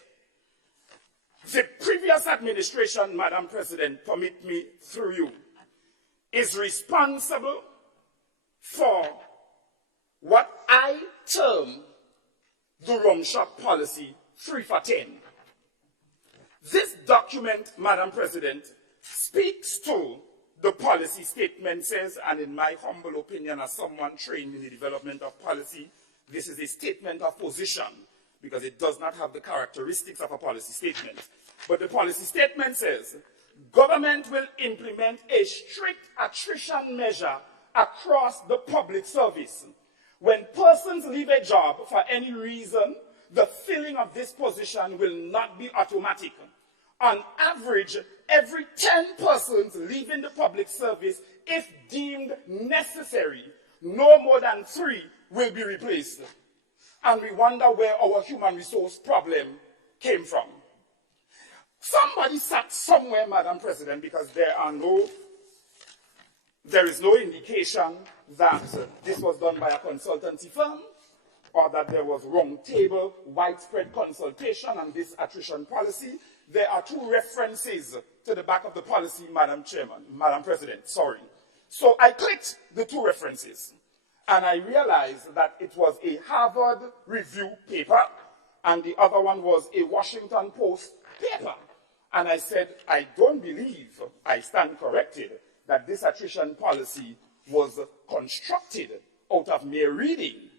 The previous administration, Madam President, permit me through you, is responsible for what I term the rum shop policy 3 for 10. This document, Madam President, speaks to the policy statement says, and in my humble opinion as someone trained in the development of policy, this is a statement of position because it does not have the characteristics of a policy statement. But the policy statement says, government will implement a strict attrition measure across the public service. When persons leave a job for any reason, the filling of this position will not be automatic. On average, every 10 persons leaving the public service, if deemed necessary, no more than 3 will be replaced. And we wonder where our human resource problem came from. Somebody sat somewhere, Madam President, because there is no indication that this was done by a consultancy firm or that there was round table, widespread consultation on this attrition policy. There are 2 references to the back of the policy, Madam President, sorry. So I clicked the 2 references, and I realized that it was a Harvard Review paper, and the other one was a Washington Post paper. And I said, I don't believe, I stand corrected, that this attrition policy was constructed out of mere reading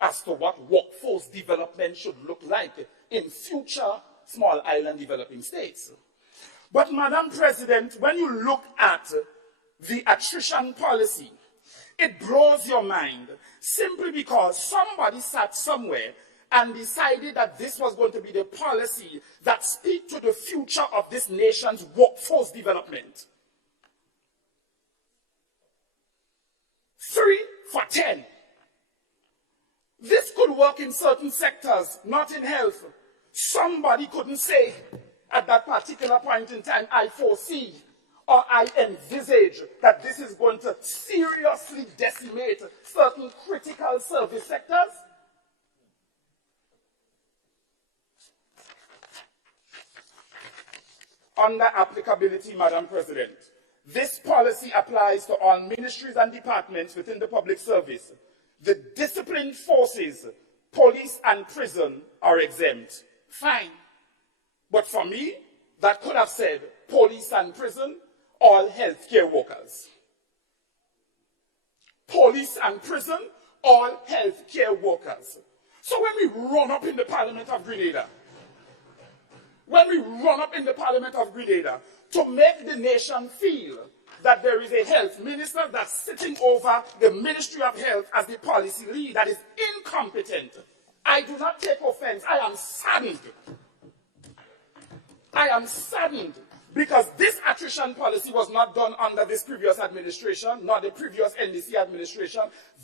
as to what workforce development should look like in future small island developing states. But Madam President, when you look at the attrition policy, it blows your mind simply because somebody sat somewhere and decided that this was going to be the policy that speaks to the future of this nation's workforce development. 3 for 10. This could work in certain sectors, not in health. Somebody couldn't say at that particular point in time, I foresee or I envisage that this is going to seriously decimate certain critical service sectors. Under applicability, Madam President, this policy applies to all ministries and departments within the public service. The disciplined forces, police and prison are exempt. Fine. But for me, that could have said police and prison, all healthcare workers. police and prison, all healthcare workers. So when we run up in the Parliament of Grenada, to make the nation feel that there is a health minister that's sitting over the Ministry of Health as the policy lead that is incompetent, I do not take offense. I am saddened. I am saddened because this attrition policy was not done under this previous administration, nor the previous NDC administration.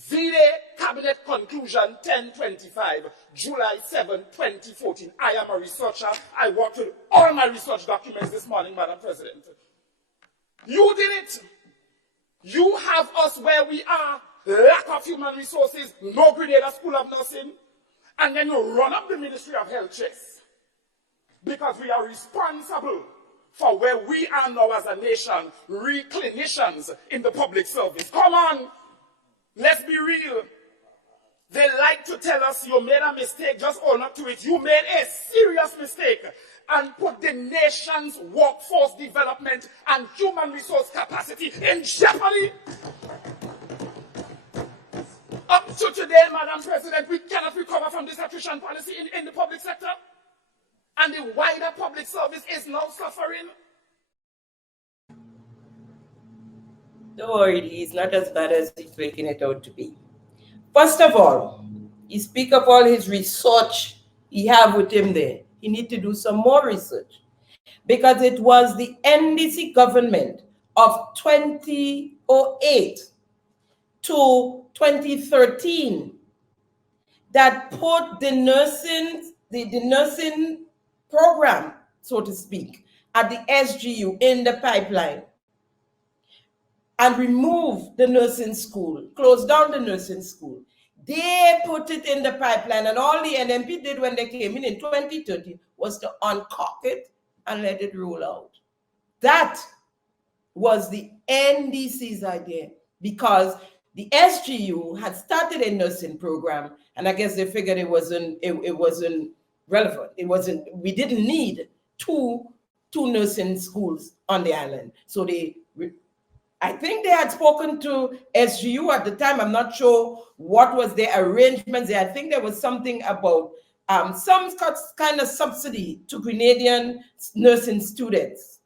VDA Cabinet Conclusion 1025, July 7, 2014. I am a researcher. I worked with all my research documents this morning, Madam President. You did it. You have us where we are. Lack of human resources, no Grenada School of Nursing, and then you run up the Ministry of Health chest. Because we are responsible for where we are now as a nation, clinicians in the public service. Come on, let's be real. They like to tell us you made a mistake, just own up to it. You made a serious mistake and put the nation's workforce development and human resource capacity in jeopardy. Up to today, Madam President, we cannot recover from this attrition policy in the public sector. And the wider public service is now suffering. Don't worry, he's not as bad as he's making it out to be. First of all, he speak of all his research he have with him there. He need to do some more research. Because it was the NDC government of 2008 to 2013 that put the nursing program, so to speak, at the SGU in the pipeline and remove the nursing school, close down the nursing school. They put it in the pipeline, and all the NMP did when they came in 2013 was to uncork it and let it roll out. That was the NDC's idea, because the SGU had started a nursing program, and I guess they figured it wasn't relevant. We didn't need two nursing schools on the island. So I think they had spoken to SGU at the time. I'm not sure what was their arrangements there. I think there was something about some kind of subsidy to Grenadian nursing students,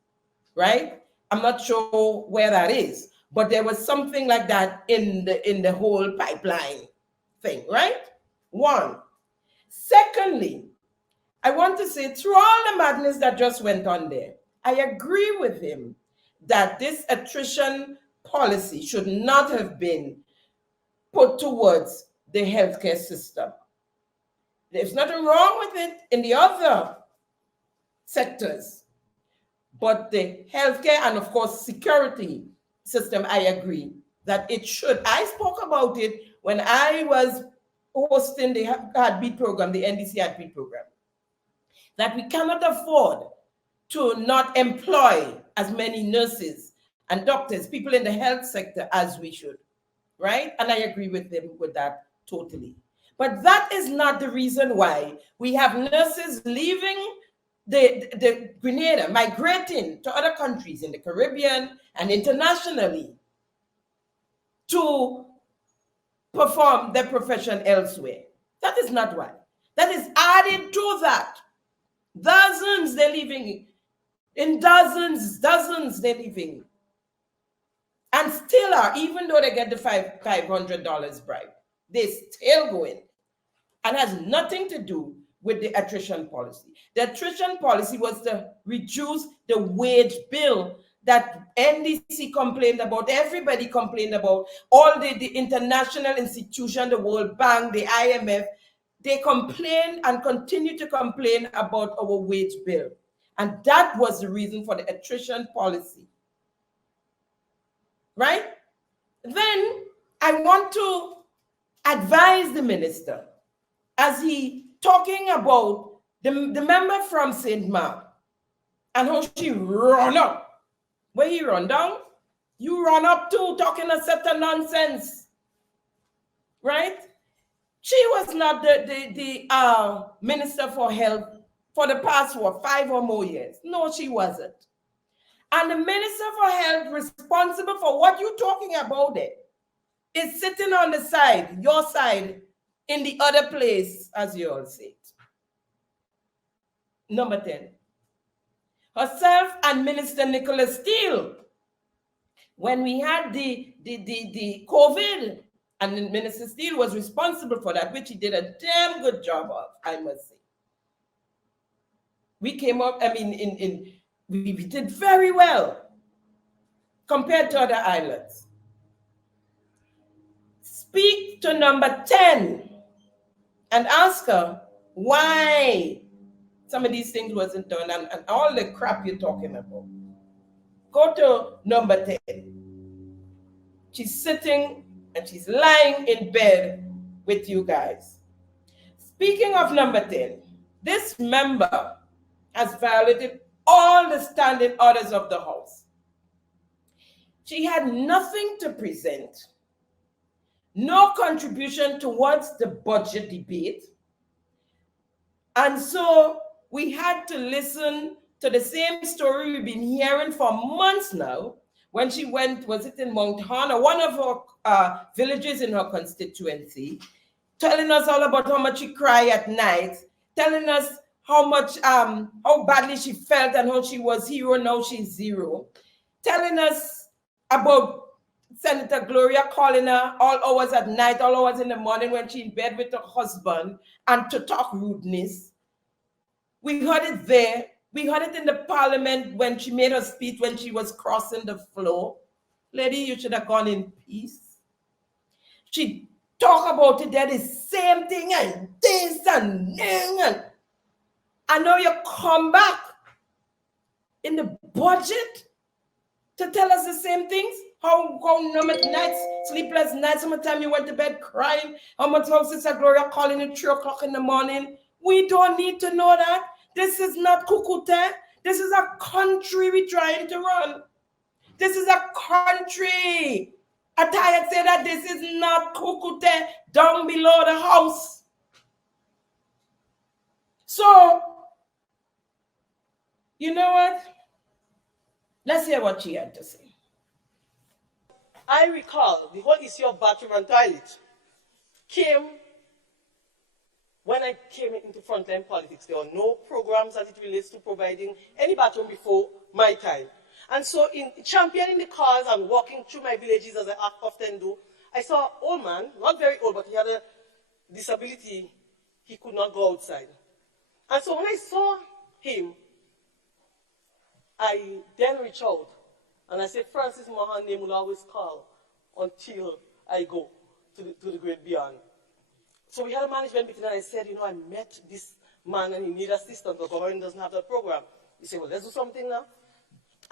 right? I'm not sure where that is, but there was something like that in the whole pipeline thing, right? One. Secondly, I want to say, through all the madness that just went on there, I agree with him that this attrition policy should not have been put towards the healthcare system. There's nothing wrong with it in the other sectors, but the healthcare and, of course, security system, I agree that it should. I spoke about it when I was hosting the Heartbeat program, the NDC Heartbeat program, that we cannot afford to not employ as many nurses and doctors, people in the health sector as we should, right? And I agree with them with that totally. But that is not the reason why we have nurses leaving the Grenada, migrating to other countries in the Caribbean and internationally to perform their profession elsewhere. That is not why. That is added to that. Dozens they're leaving. In dozens they're leaving. And still are, even though they get the $500 bribe, they're still going. And has nothing to do with the attrition policy. The attrition policy was to reduce the wage bill that NDC complained about, everybody complained about, all the international institutions, the World Bank, the IMF, they complain and continue to complain about our wage bill. And that was the reason for the attrition policy. Right? Then I want to advise the minister, as he talking about the member from St. Mark and how she run up. Where he run down, you run up too, talking a set of nonsense. Right? She was not the Minister for Health for the past, 5 or more years. No, she wasn't. And the Minister for Health responsible for what you're talking about there is sitting on the side, your side, in the other place, as you all say it. Number 10. Herself and Minister Nicholas Steele, when we had the COVID, and Minister Steele was responsible for that, which he did a damn good job of, I must say. We came up, I mean, we did very well compared to other islands. Speak to number 10 and ask her why some of these things wasn't done and all the crap you're talking about. Go to number 10. She's sitting and she's lying in bed with you guys. Speaking of number 10, this member has violated all the standing orders of the House. She had nothing to present, no contribution towards the budget debate. And so we had to listen to the same story we've been hearing for months now. When she went, was it in Mount Hana, one of her villages in her constituency, telling us all about how much she cried at night, telling us how much, how badly she felt and how she was hero, now she's zero, telling us about Senator Gloria calling her all hours at night, all hours in the morning when she's in bed with her husband, and to talk rudeness. We heard it there. We heard it in the parliament when she made her speech when she was crossing the floor. Lady, you should have gone in peace. She talk about it there, the same thing and this and that. And now you come back in the budget to tell us the same things? How many nights, sleepless nights, how much time you went to bed crying, how much how Sister Gloria calling at 3 o'clock in the morning. We don't need to know that. This is not Kukute. This is a country we're trying to run. This is a country. Ataya said that this is not Kukute down below the house. So, you know what? Let's hear what she had to say. I recall the whole issue of bathroom and toilet came when I came into frontline politics. There were no programs as it relates to providing any bathroom before my time. And so in championing the cause and walking through my villages as I often do, I saw an old man, not very old, but he had a disability. He could not go outside. And so when I saw him, I then reached out and I said, Francis Mohan name will always call until I go to the great beyond. So we had a management meeting and I said, you know, I met this man and he needs assistance. The government doesn't have that program. He said, well, let's do something now.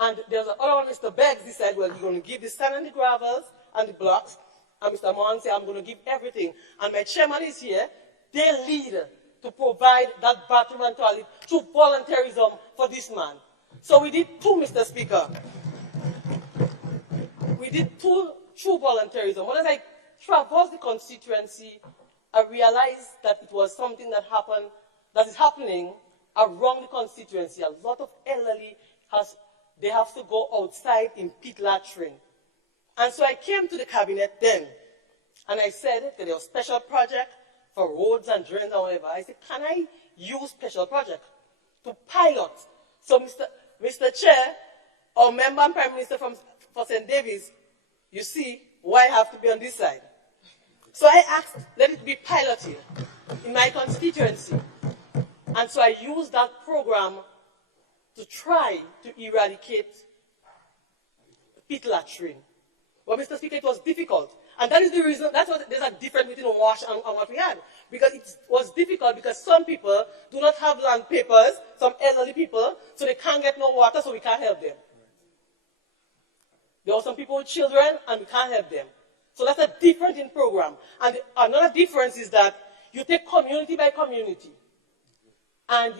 And there's another one, Mr. Beggs, he said, well, you're going to give the sand and the gravels and the blocks. And Mr. Mohan said, I'm going to give everything. And my chairman is here. They lead to provide that bathroom and toilet through volunteerism for this man. So we did two, Mr. Speaker. We did two true volunteerism. When I traversed the constituency, I realized that it was something that happened, that is happening around the constituency. A lot of elderly they have to go outside in pit latrine. And so I came to the cabinet then, and I said that there was a special project for roads and drains and whatever. I said, can I use special project to pilot? So Mr. Chair, or member and Prime Minister for St. David's, you see why I have to be on this side. So I asked, let it be piloted in my constituency. And so I used that program to try to eradicate pit latrine. Well, Mr. Speaker, it was difficult. And that is the reason, there's a difference between WASH and what we had. Because it was difficult because some people do not have land papers, some elderly people, so they can't get no water, so we can't help them. There are some people with children, and we can't help them. So that's a difference in program. And another difference is that you take community by community. And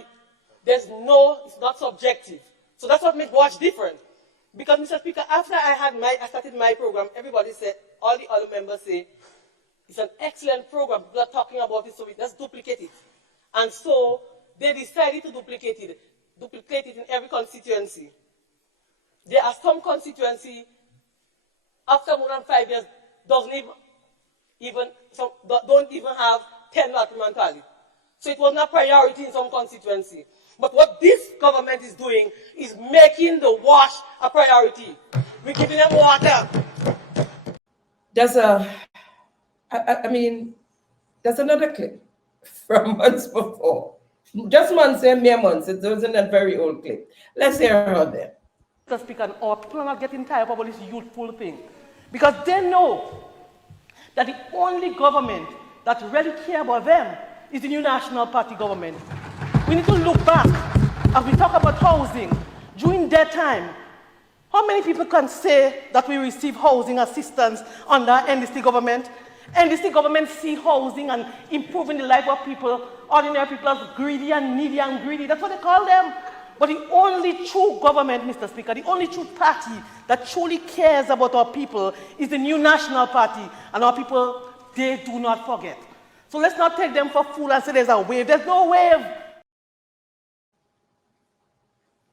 it's not subjective. So that's what made WASH different. Because, Mr. Speaker, after I started my program, everybody said, all the other members say, it's an excellent program. People are talking about it, so let's duplicate it. And so they decided to duplicate it in every constituency. There are some constituencies, after more than 5 years, doesn't even even some don't even have 10 bathroom toilet. So it wasn't a priority in some constituency. But what this government is doing is making the wash a priority. We're giving them water. There's there's another clip from months before. Just months and mere months. It wasn't a very old clip. Let's hear her there. Mr. Speaker, and our people are not getting tired of this youthful thing. Because they know that the only government that really cares about them is the new National Party government. We need to look back as we talk about housing. During that time, how many people can say that we receive housing assistance under NDC government? NDC government see housing and improving the life of people, ordinary people as greedy and needy and greedy. That's what they call them. But the only true government, Mr. Speaker, the only true party that truly cares about our people is the new National Party. And our people, they do not forget. So let's not take them for fool and say there's a wave. There's no wave.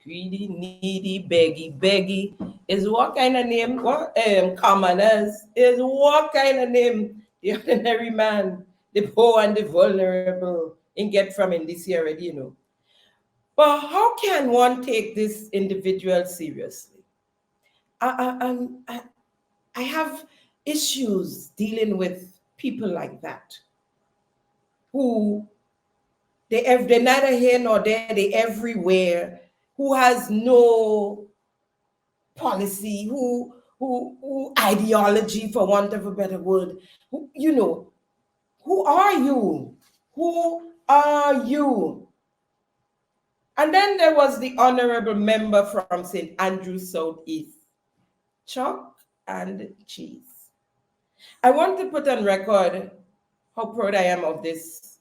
Greedy, needy, beggy is what kind of name? What commoners is what kind of name the ordinary man, the poor and the vulnerable, and get from in this year already, you know. But how can one take this individual seriously? I have issues dealing with people like that, who they're neither here nor there, they're everywhere, who has no policy, who ideology, for want of a better word, who are you? Who are you? And then there was the honorable member from St. Andrews Southeast, chalk and cheese. I want to put on record how proud I am of this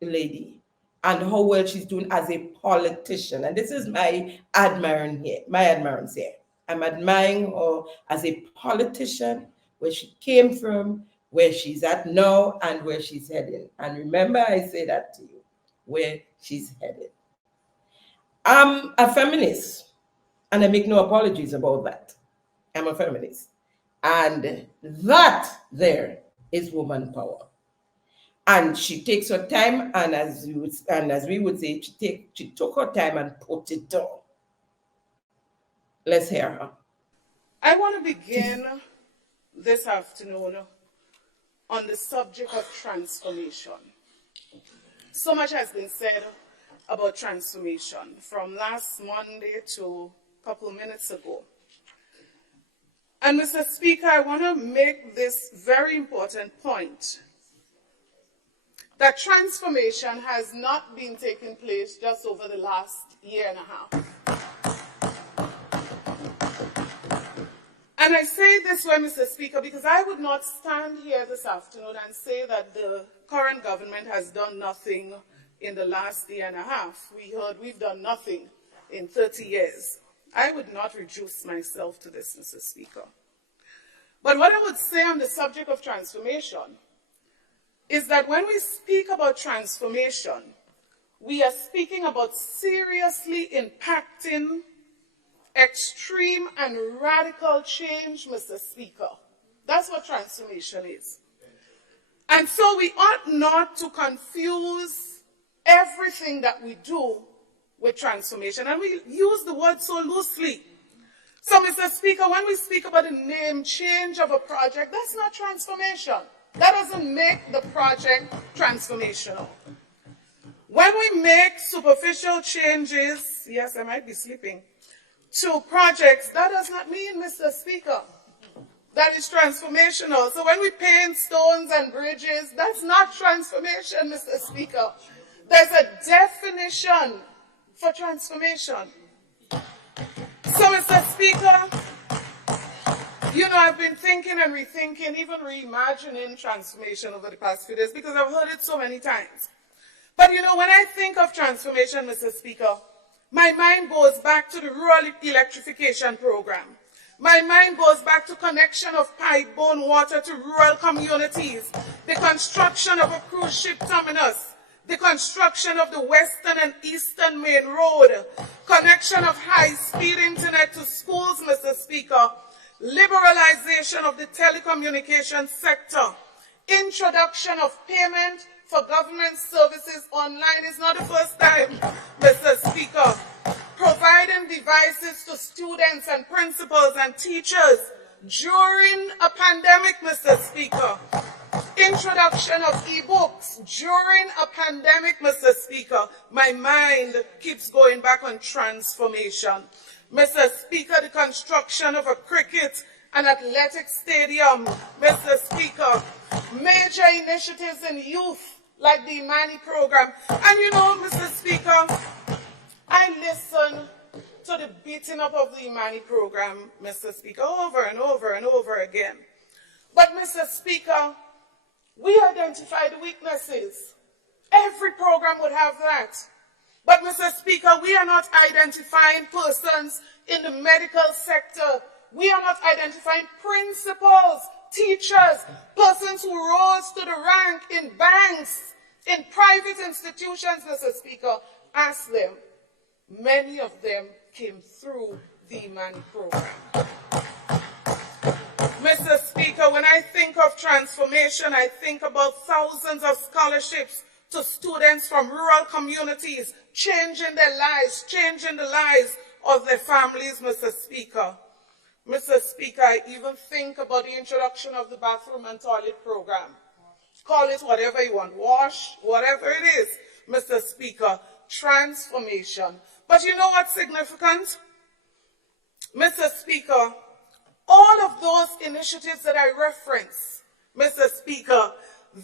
lady and how well she's doing as a politician. And this is my admiration here. I'm admiring her as a politician, where she came from, where she's at now, and where she's heading. And remember, I say that to you, where she's headed. I'm a feminist, and I make no apologies about that. I'm a feminist. And that there is woman power. And she takes her time, and as we would say, she took her time and put it down. Let's hear her. I want to begin this afternoon on the subject of transformation. So much has been said about transformation from last Monday to a couple of minutes ago. And Mr. Speaker, I want to make this very important point, that transformation has not been taking place just over the last year and a half. And I say this way, Mr. Speaker, because I would not stand here this afternoon and say that the current government has done nothing in the last year and a half. We heard we've done nothing in 30 years. I would not reduce myself to this, Mr. Speaker. But what I would say on the subject of transformation is that when we speak about transformation, we are speaking about seriously impacting extreme and radical change, Mr. Speaker. That's what transformation is. And so we ought not to confuse everything that we do with transformation. And we use the word so loosely. So, Mr. Speaker, when we speak about the name change of a project, that's not transformation. That doesn't make the project transformational. When we make superficial changes, yes, I might be sleeping, to projects, that does not mean, Mr. Speaker, that is transformational. So when we paint stones and bridges, that's not transformation, Mr. Speaker. There's a definition for transformation. So, Mr. Speaker, I've been thinking and rethinking, even reimagining transformation over the past few days because I've heard it so many times. But when I think of transformation, Mr. Speaker, my mind goes back to the rural electrification program. My mind goes back to connection of pipe-borne water to rural communities, the construction of a cruise ship terminus, the construction of the Western and Eastern Main Road, connection of high-speed internet to schools, Mr. Speaker, liberalization of the telecommunications sector, Introduction of payment for government services online is not the first time, Mr. Speaker. Providing devices to students and principals and teachers during a pandemic, Mr. Speaker. Introduction of e-books during a pandemic, Mr. Speaker. My mind keeps going back on transformation. Mr. Speaker, the construction of a cricket and athletic stadium, Mr. Speaker. Major initiatives in youth like the Imani program. And you know, Mr. Speaker, I listen to the beating up of the Imani program, Mr. Speaker, over and over and over again. But, Mr. Speaker, we identify the weaknesses. Every program would have that. But, Mr. Speaker, we are not identifying persons in the medical sector. We are not identifying principals, teachers, persons who rose to the rank in banks, in private institutions, Mr. Speaker. Ask them. Many of them came through the Imani program. Mr. Speaker, when I think of transformation, I think about thousands of scholarships to students from rural communities, changing their lives, changing the lives of their families, Mr. Speaker. Mr. Speaker, I even think about the introduction of the bathroom and toilet program. Call it whatever you want, wash, whatever it is, Mr. Speaker, transformation. But you know what's significant? Mr. Speaker, all of those initiatives that I reference, Mr. Speaker,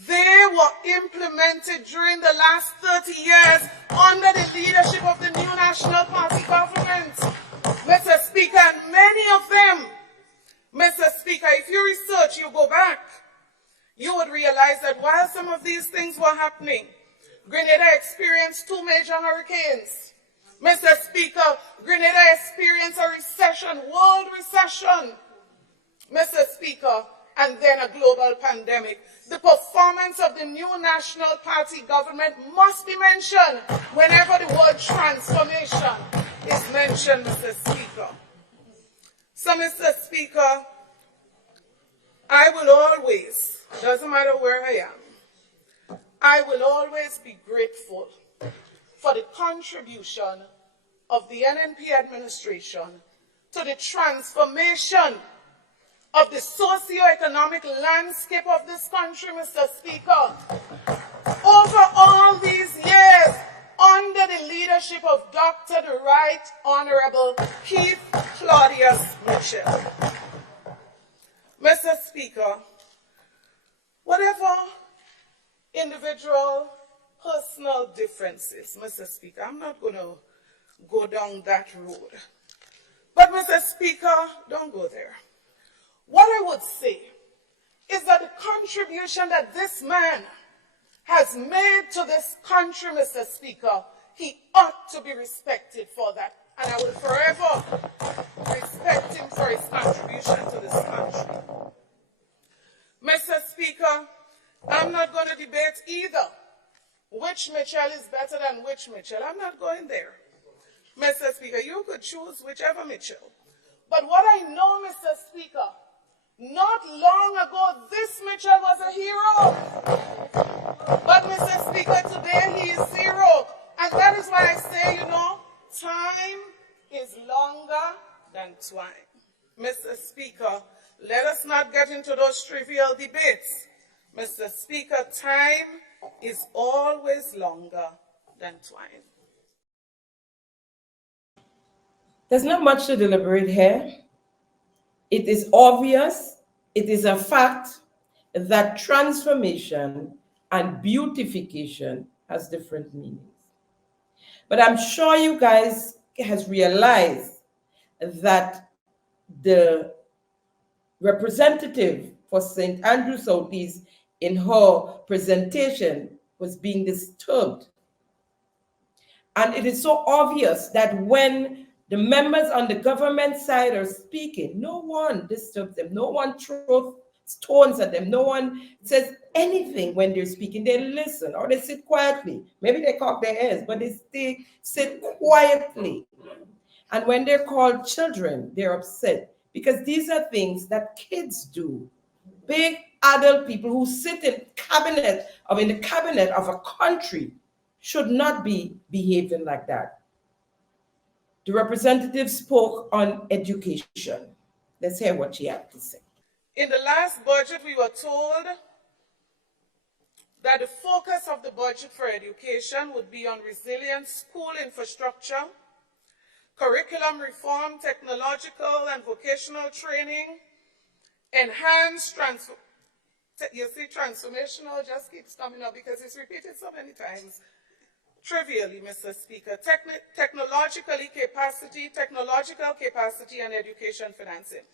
they were implemented during the last 30 years under the leadership of the new National Party government. Mr. Speaker, and many of them, Mr. Speaker, if you research, you go back, you would realize that while some of these things were happening, Grenada experienced 2 major hurricanes. Mr. Speaker, Grenada experienced a recession, world recession, Mr. Speaker, and then a global pandemic. The performance of the new National Party government must be mentioned whenever the word transformation is mentioned, Mr. Speaker. So, Mr. Speaker, I will always, doesn't matter where I am, I will always be grateful for the contribution of the NNP administration to the transformation of the socio-economic landscape of this country, Mr. Speaker. Over all these years, under the leadership of Dr. the Right Honorable Keith Claudius Mitchell. Mr. Speaker, whatever individual personal differences, Mr. Speaker, I'm not going to go down that road. But, Mr. Speaker, don't go there. What I would say is that the contribution that this man has made to this country, Mr. Speaker, he ought to be respected for that. And I will forever respect him for his contribution to this country. Mr. Speaker, I'm not going to debate either which Mitchell is better than which Mitchell. I'm not going there. Mr. Speaker, you could choose whichever Mitchell. But what I know, Mr. Speaker, not long ago, this Mitchell was a hero. But, Mr. Speaker, today he is zero. And that is why I say, you know, time is longer than twine. Mr. Speaker, let us not get into those trivial debates. Mr. Speaker, time is always longer than twine. There's not much to deliberate here. It is obvious, it is a fact that transformation and beautification has different meanings. But I'm sure you guys has realized that the representative for St. Andrew Southeast in her presentation was being disturbed. And it is so obvious that when the members on the government side are speaking, no one disturbs them, no one throws stones at them, no one says anything when they're speaking. They listen or they sit quietly. Maybe they cock their heads, but they sit quietly. And when they're called children, they're upset because these are things that kids do. big adult people who sit in the cabinet of a country should not be behaving like that. The representative spoke on education. Let's hear what she had to say. In the last budget, we were told that the focus of the budget for education would be on resilient school infrastructure, curriculum reform, technological and vocational training, enhanced transformational just keeps coming up because it's repeated so many times. Trivially, Mr. Speaker, technological capacity and education financing.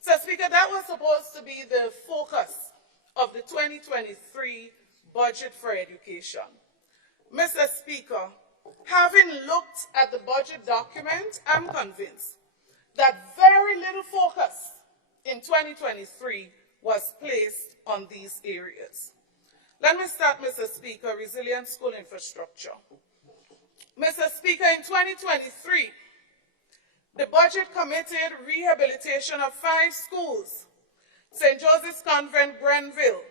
So, Speaker, that was supposed to be the focus of the 2023 budget for education. Mr. Speaker, having looked at the budget document, I'm convinced that very little focus in 2023 was placed on these areas. Let me start, Mr. Speaker, resilient school infrastructure. Mr. Speaker, in 2023, the budget committed rehabilitation of 5 schools: St. Joseph's Convent, Grenville,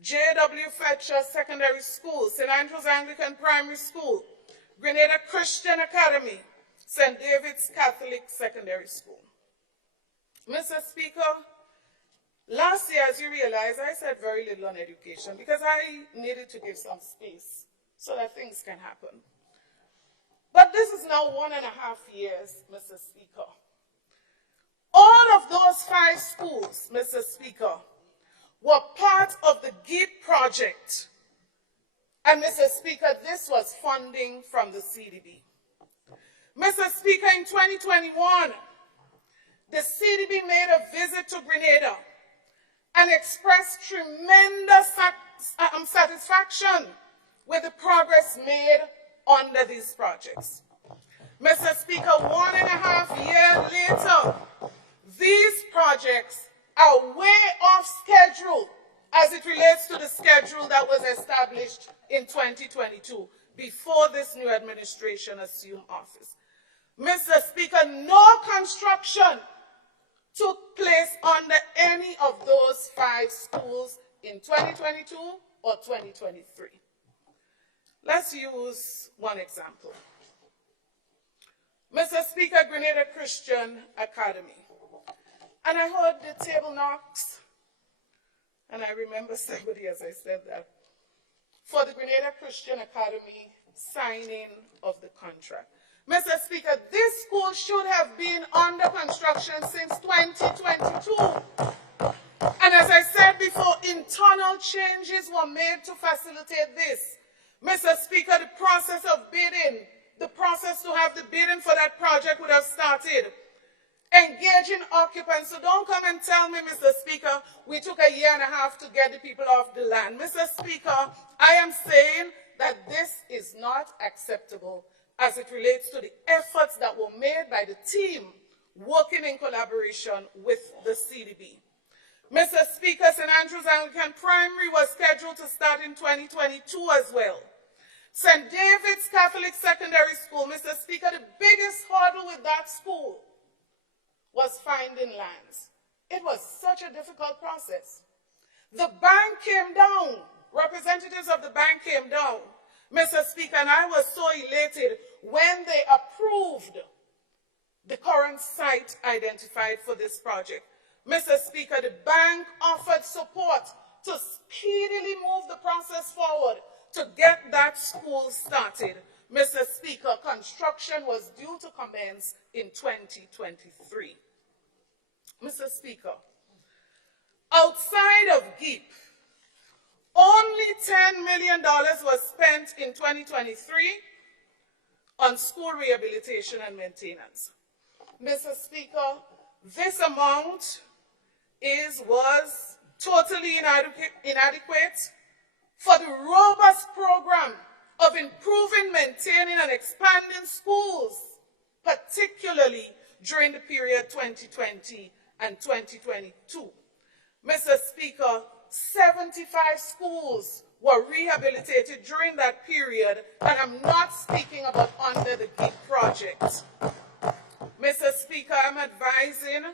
J.W. Fletcher Secondary School, St. Andrew's Anglican Primary School, Grenada Christian Academy, St. David's Catholic Secondary School. Mr. Speaker, last year, as you realize, I said very little on education because I needed to give some space so that things can happen. But this is now 1.5 years, Mr. Speaker. All of those 5 schools, Mr. Speaker, were part of the GEAP project. And Mr. Speaker, this was funding from the CDB. Mr. Speaker, in 2021, the CDB made a visit to Grenada and expressed tremendous satisfaction with the progress made under these projects. Mr. Speaker, 1.5 years later, these projects are way off schedule as it relates to the schedule that was established in 2022 before this new administration assumed office. Mr. Speaker, no construction took place under any of those 5 schools in 2022 or 2023. Let's use one example. Mr. Speaker, Grenada Christian Academy. And I heard the table knocks, and I remember somebody, as I said that, for the Grenada Christian Academy signing of the contract. Mr. Speaker, this school should have been under construction since 2022. And as I said before, internal changes were made to facilitate this. Mr. Speaker, the process of bidding, the process to have the bidding for that project would have started. Engaging occupants. So don't come and tell me, Mr. Speaker, we took 1.5 years to get the people off the land. Mr. Speaker, I am saying that this is not acceptable as it relates to the efforts that were made by the team working in collaboration with the CDB. Mr. Speaker, St. Andrew's Anglican Primary was scheduled to start in 2022 as well. St. David's Catholic Secondary School, Mr. Speaker, the biggest hurdle with that school was finding lands. It was such a difficult process. The bank came down. Representatives of the bank came down, Mr. Speaker, and I was so elated when they approved the current site identified for this project. Mr. Speaker, the bank offered support to speedily move the process forward to get that school started. Mr. Speaker, construction was due to commence in 2023. Mr. Speaker, outside of GEAP, only $10 million was spent in 2023 on school rehabilitation and maintenance. Mr. Speaker, this amount was totally inadequate for the robust program of improving, maintaining, and expanding schools, particularly during the period 2020 and 2022. Mr. Speaker, 75 schools were rehabilitated during that period, and I'm not speaking about under the GEAP project. Mr. Speaker, I'm advising,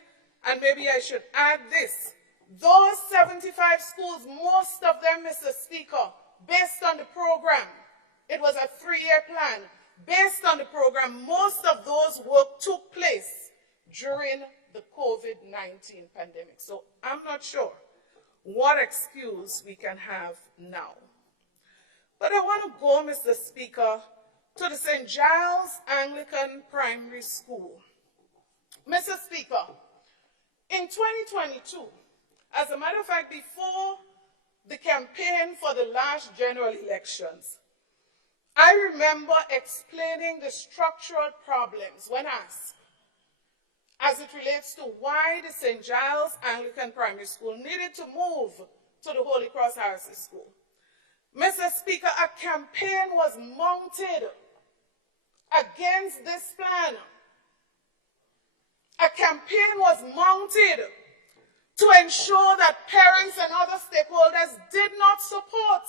and maybe I should add this, Those 75 schools, most of them, Mr. Speaker, based on the program, it was a 3-year plan. Based on the program, most of those work took place during the COVID-19 pandemic. So I'm not sure what excuse we can have now. But I want to go, Mr. Speaker, to the St. Giles Anglican Primary School. Mr. Speaker, in 2022, as a matter of fact, before the campaign for the last general elections, I remember explaining the structural problems when asked as it relates to why the St. Giles Anglican Primary School needed to move to the Holy Cross Heresy School. Mr. Speaker, a campaign was mounted against this plan. A campaign was mounted to ensure that parents and other stakeholders did not support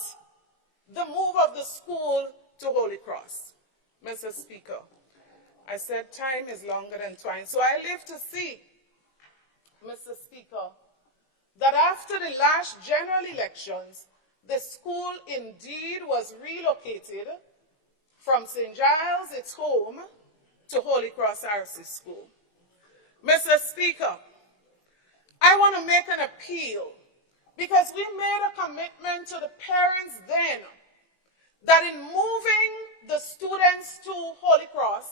the move of the school to Holy Cross. Mr. Speaker, I said time is longer than twine. So I live to see, Mr. Speaker, that after the last general elections, the school indeed was relocated from St. Giles, its home, to Holy Cross Heresy School. Mr. Speaker, I want to make an appeal because we made a commitment to the parents then that in moving the students to Holy Cross,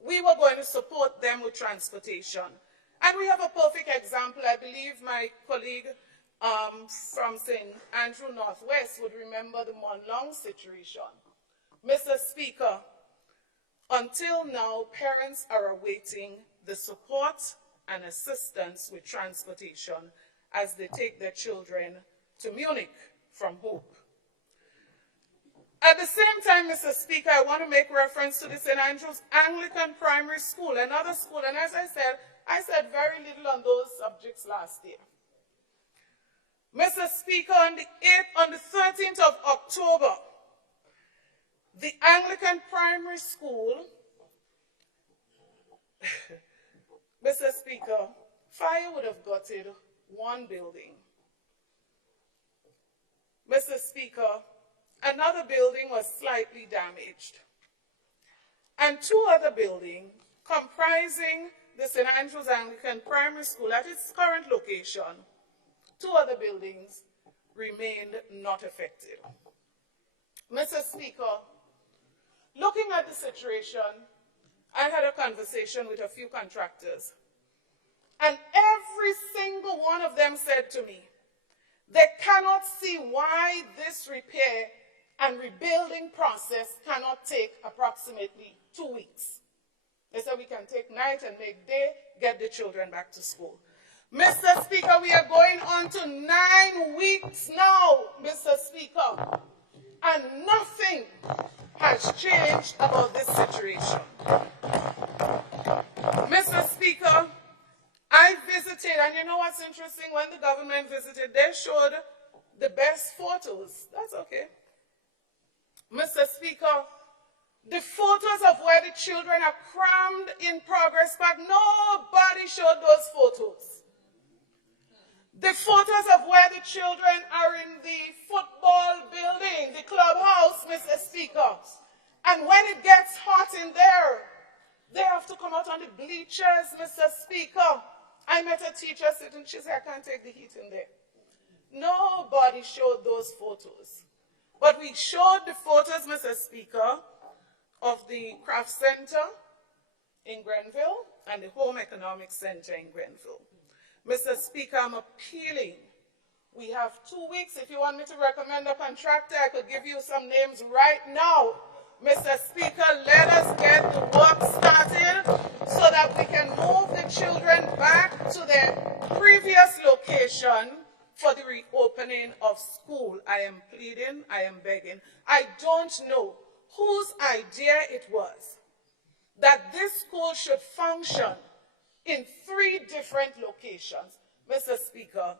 we were going to support them with transportation. And we have a perfect example. I believe my colleague from St. Andrew Northwest would remember the Monlong situation. Mr. Speaker, until now, parents are awaiting the support and assistance with transportation as they take their children to Munich from Hope. At the same time, Mr. Speaker, I want to make reference to the St. Andrew's Anglican Primary School, another school, and as I said very little on those subjects last year. Mr. Speaker, on the 13th of October, the Anglican Primary School, Mr. Speaker, fire would have gutted one building. Mr. Speaker, another building was slightly damaged. And 2 other buildings comprising the St. Andrew's Anglican Primary School at its current location, 2 other buildings remained not affected. Mr. Speaker, looking at the situation, I had a conversation with a few contractors, and every single one of them said to me, they cannot see why this repair and rebuilding process cannot take approximately 2 weeks. They said we can take night and make day, get the children back to school. Mr. Speaker, we are going on to 9 weeks now, Mr. Speaker, and nothing has changed about this situation. Mr. Speaker, I visited, and you know what's interesting? When the government visited, they showed the best photos. That's okay. Mr. Speaker, the photos of where the children are crammed in Progress Park, nobody showed those photos. The photos of where the children are in the football building, the clubhouse, Mr. Speaker, and when it gets hot in there, they have to come out on the bleachers, Mr. Speaker. I met a teacher sitting, she said, I can't take the heat in there. Nobody showed those photos. But we showed the photos, Mr. Speaker, of the Craft Center in Grenville and the Home Economics Center in Grenville. Mr. Speaker, I'm appealing. We have 2 weeks. If you want me to recommend a contractor, I could give you some names right now. Mr. Speaker, let us get the work started so that we can move the children back to their previous location for the reopening of school. I am pleading, I am begging. I don't know whose idea it was that this school should function in 3 different locations. Mr. Speaker,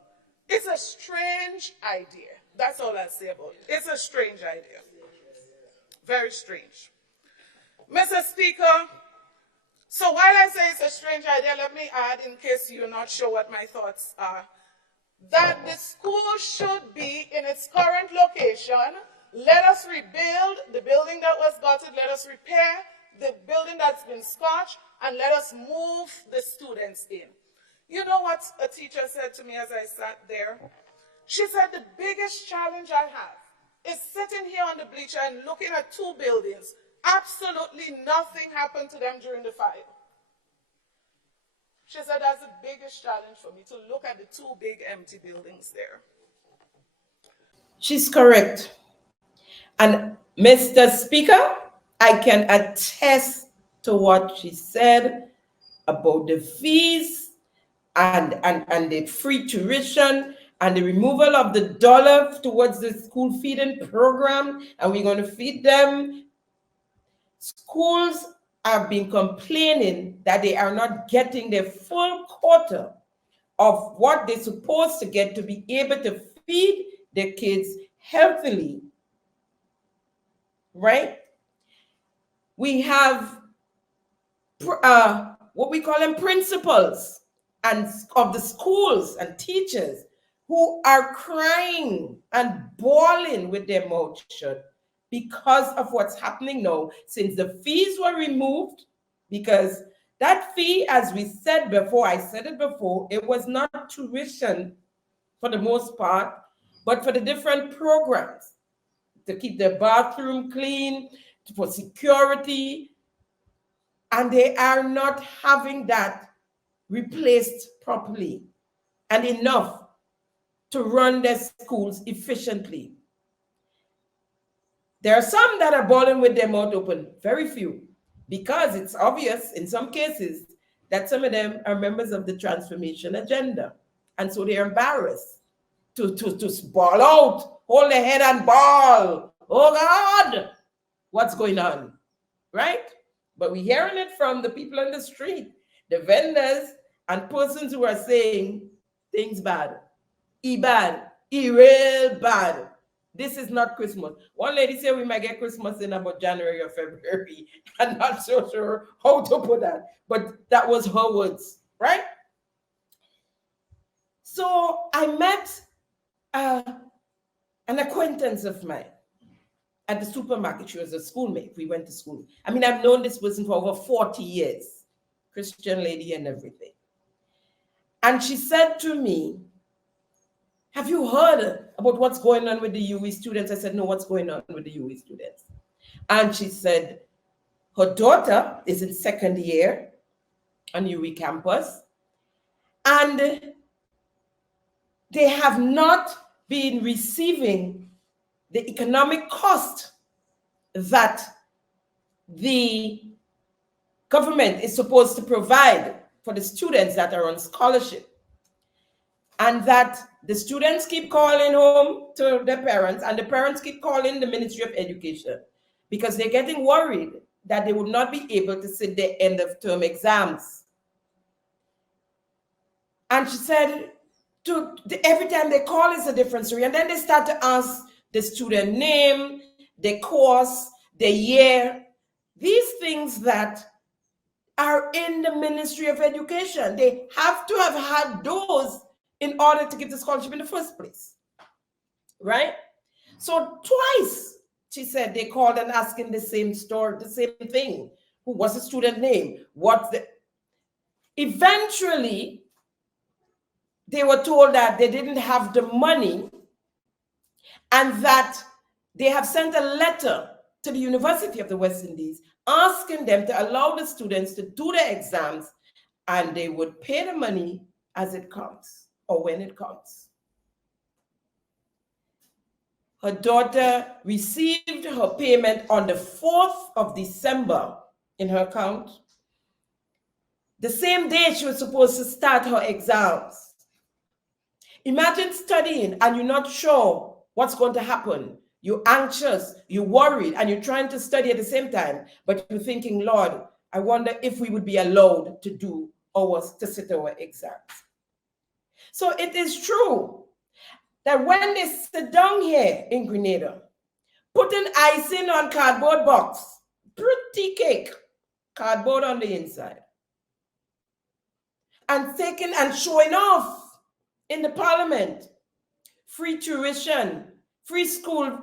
it's a strange idea. That's all I'll say about it. It's a strange idea. Very strange. Mr. Speaker, so while I say it's a strange idea, let me add, in case you're not sure what my thoughts are, that the school should be in its current location. Let us rebuild the building that was gutted. Let us repair the building that's been scorched, and let us move the students in. You know what a teacher said to me as I sat there? She said, the biggest challenge I have is sitting here on the bleacher and looking at two buildings. Absolutely nothing happened to them during the fire. She said, that's the biggest challenge for me, to look at the two big empty buildings there. She's correct. And Mr. Speaker, I can attest to what she said about the fees and the free tuition and the removal of the dollar towards the school feeding program, and we're going to feed them. Schools have been complaining that they are not getting their full quota of what they're supposed to get to be able to feed their kids healthily, right? We have what we call them principals and of the schools and teachers who are crying and bawling with their mouth shut because of what's happening now, since the fees were removed. Because that fee, as we said before, I said it before, it was not tuition for the most part, but for the different programs to keep their bathroom clean, for security, and they are not having that replaced properly and enough to run their schools efficiently. There are some that are balling with their mouth open, very few, because it's obvious in some cases that some of them are members of the transformation agenda. And so they're embarrassed to bawl out, hold their head and bawl. Oh God, what's going on, right? But we're hearing it from the people on the street, the vendors and persons who are saying things bad, bad, real bad. This is not Christmas. One lady said we might get Christmas in about January or February. I'm not so sure how to put that, but that was her words, right? So I met an acquaintance of mine at the supermarket. She was a schoolmate. We went to school. I mean, I've known this person for over 40 years, Christian lady and everything. And she said to me, have you heard about what's going on with the UE students? I said, no, what's going on with the UE students? And she said, her daughter is in second year on UE campus, and they have not been receiving the economic cost that the government is supposed to provide for the students that are on scholarship. And that the students keep calling home to their parents, and the parents keep calling the Ministry of Education because they're getting worried that they will not be able to sit their end of term exams. And she said, every time they call, it's a different story. And then they start to ask the student name, the course, the year, these things that are in the Ministry of Education. They have to have had those in order to give the scholarship in the first place, right? So twice, she said, they called and asking the same story, the same thing. Who was the student name? Eventually, they were told that they didn't have the money and that they have sent a letter to the University of the West Indies asking them to allow the students to do the exams, and they would pay the money as it comes or when it comes. Her daughter received her payment on the 4th of December in her account. The same day she was supposed to start her exams. Imagine studying and you're not sure what's going to happen. You're anxious, you're worried, and you're trying to study at the same time, but you're thinking, Lord, I wonder if we would be allowed to sit our exams. So it is true that when they sit down here in Grenada, putting icing on cardboard box, pretty cake, cardboard on the inside, and taking and showing off in the parliament, free tuition, free school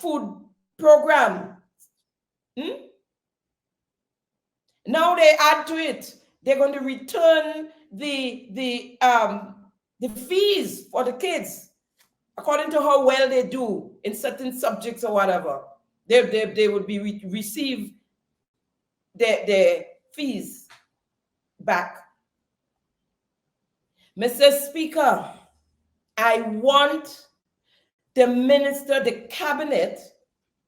food program. Now they add to it. They're going to return the fees for the kids according to how well they do in certain subjects or whatever. They would be receive their fees back. Mr. Speaker, I want the minister, the cabinet,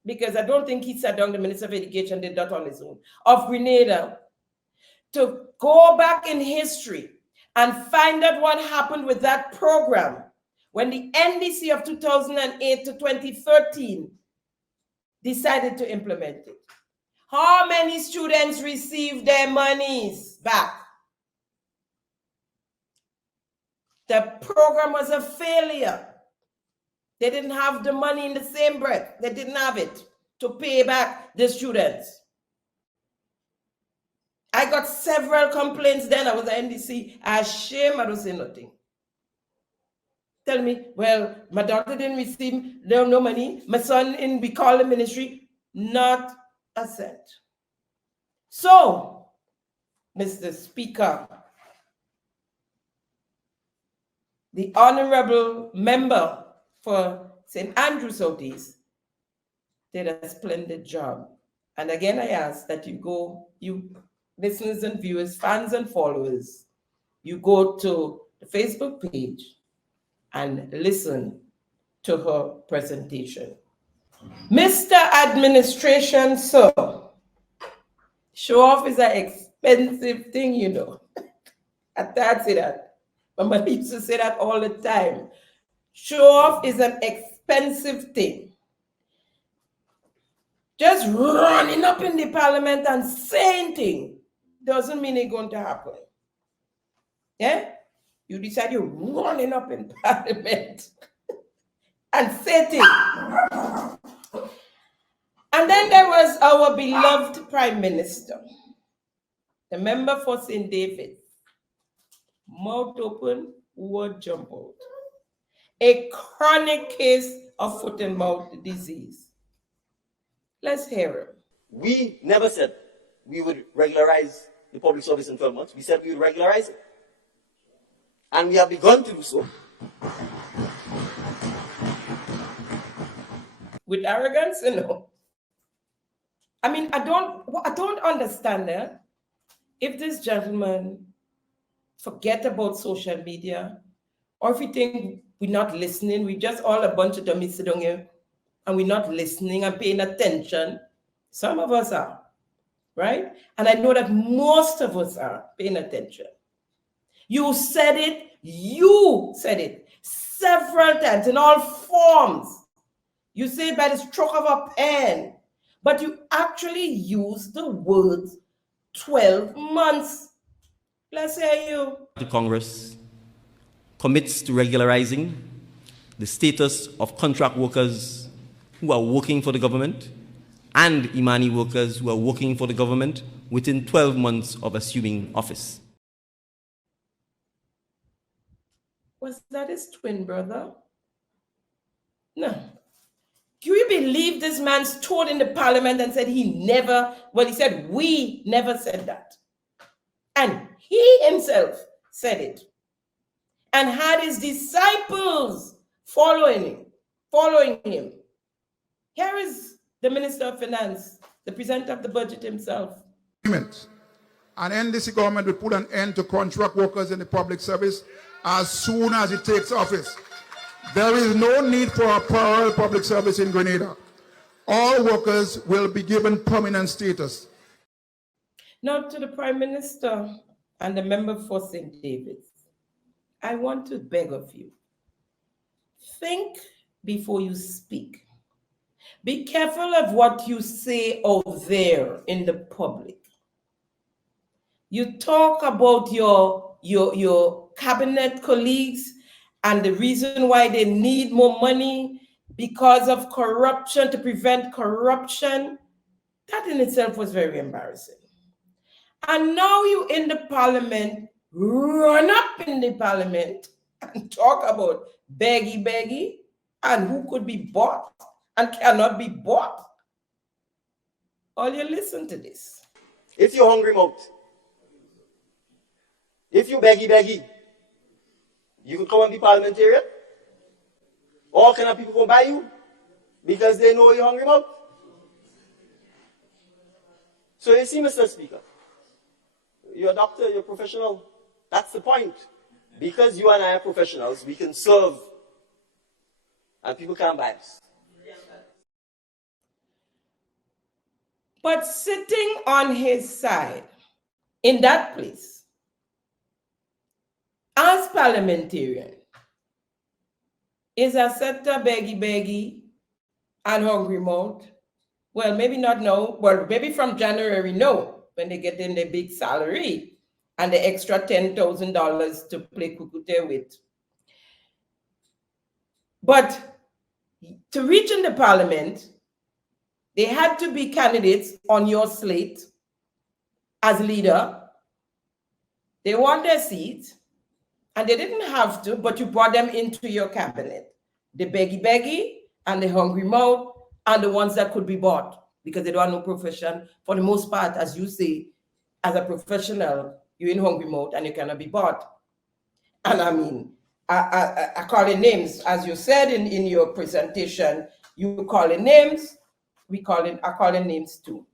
because I don't think he sat down, the Minister of Education did that on his own, of Grenada, to go back in history and find out what happened with that program when the NDC of 2008 to 2013 decided to implement it. How many students received their monies back? The program was a failure. They didn't have the money in the same breath. They didn't have it to pay back the students. I got several complaints then. I was at NDC. Ashamed, I don't say nothing. Tell me, well, my daughter didn't receive no money. My son in we call the ministry, not a cent. So, Mr. Speaker, the honorable member for St. Andrew Southeast did a splendid job. And again, I ask that you listeners and viewers, fans and followers, you go to the Facebook page and listen to her presentation. Mr. Administration, sir, show off is an expensive thing, you know. I can't say that. Mama used to say that all the time. Show off is an expensive thing. Just running up in the parliament and saying things doesn't mean it's going to happen. Yeah? You decide you're running up in parliament and say things. And then there was our beloved Prime Minister, the member for St. David. Mouth open, word jump out. A chronic case of foot and mouth disease. Let's hear him. We never said we would regularize the public service in 12 months. We said we would regularize it. And we have begun to do so. With arrogance, you know. I mean, I don't understand that. If this gentleman forget about social media, or if we think we're not listening, we just all a bunch of dummies sitting here and we're not listening and paying attention. Some of us are, right? And I know that most of us are paying attention. You said it several times in all forms. You say it by the stroke of a pen, but you actually use the words 12 months. Let's hear you. The Congress commits to regularizing the status of contract workers who are working for the government and Imani workers who are working for the government within 12 months of assuming office. Was that his twin brother? No. Do you believe this man stood in the parliament and said he said we never said that. And he himself said it. And had his disciples following him. Here is the Minister of Finance, the presenter of the budget himself. And NDC government will put an end to contract workers in the public service as soon as it takes office. There is no need for a parallel public service in Grenada. All workers will be given permanent status. Now to the Prime Minister and the member for St. David's, I want to beg of you, think before you speak. Be careful of what you say out there in the public. You talk about your cabinet colleagues and the reason why they need more money because of corruption, to prevent corruption. That in itself was very embarrassing. And now you in the parliament, run up in the parliament and talk about beggy and who could be bought and cannot be bought. All you listen to this. If you're hungry mouth, if you beggy, you can come and be parliamentarian. All kind of people come by you because they know you're hungry mouth. So you see, Mr. Speaker, you're a doctor, you're a professional. That's the point. Because you and I are professionals, we can serve. And people can't buy us. But sitting on his side in that place as parliamentarian is a sector beggy and hungry mouth. Well, maybe not now. Well, maybe from January, no, when they get in their big salary and the extra $10,000 to play kukute with. But to reach in the parliament, they had to be candidates on your slate as leader. They won their seat, and they didn't have to, but you brought them into your cabinet. The beggy and the hungry mouth and the ones that could be bought because they don't have no profession. For the most part, as you say, as a professional, you're in hungry mouth and you cannot be bought. And I mean, I call it names. As you said in your presentation, you call it names. I call it names too.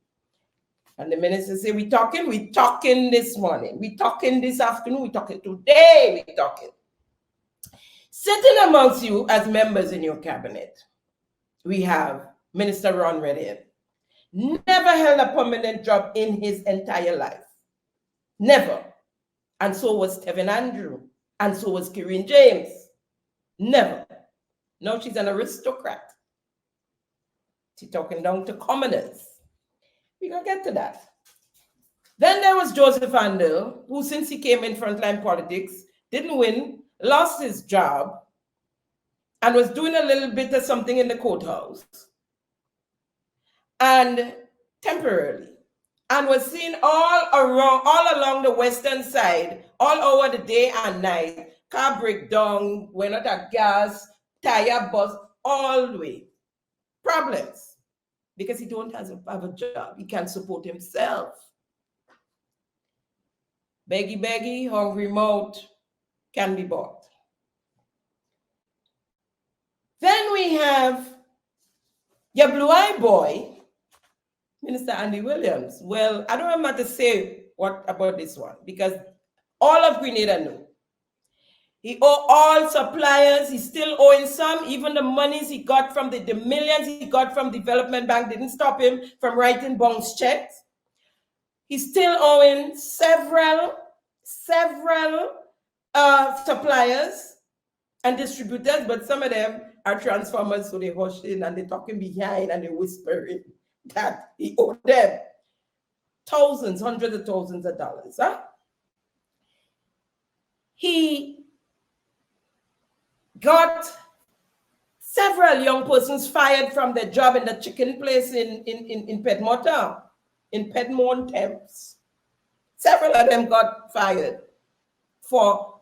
And the minister say, we talking this morning. We talking this afternoon. We talking today. We talking. Sitting amongst you as members in your cabinet, we have Minister Ron Redhead. Never held a permanent job in his entire life. Never. And so was Tevin Andrew. And so was Kirin James. Never. No, she's an aristocrat. She's talking down to commoners. We're going to get to that. Then there was Joseph Andel, who since he came in frontline politics, didn't win, lost his job, and was doing a little bit of something in the courthouse. And temporarily. And was seen all along the western side, all over the day and night. Car breakdown, went out of gas, tire bust, all the way. Problems. Because he don't have a job. He can't support himself. Beggy, hungry mouth, can be bought. Then we have your blue-eyed boy, Minister Andy Williams. Well, I don't have much to say about this one because all of Grenada know. He owed all suppliers. He's still owing some. Even the monies he got from the millions he got from Development Bank didn't stop him from writing bounce checks. He's still owing several suppliers and distributors, but some of them are transformers, so they hush in and they're talking behind and they're whispering that he owed them thousands, hundreds of thousands of dollars. Huh? He got several young persons fired from their job in the chicken place in Pedmont, Thames. Several of them got fired for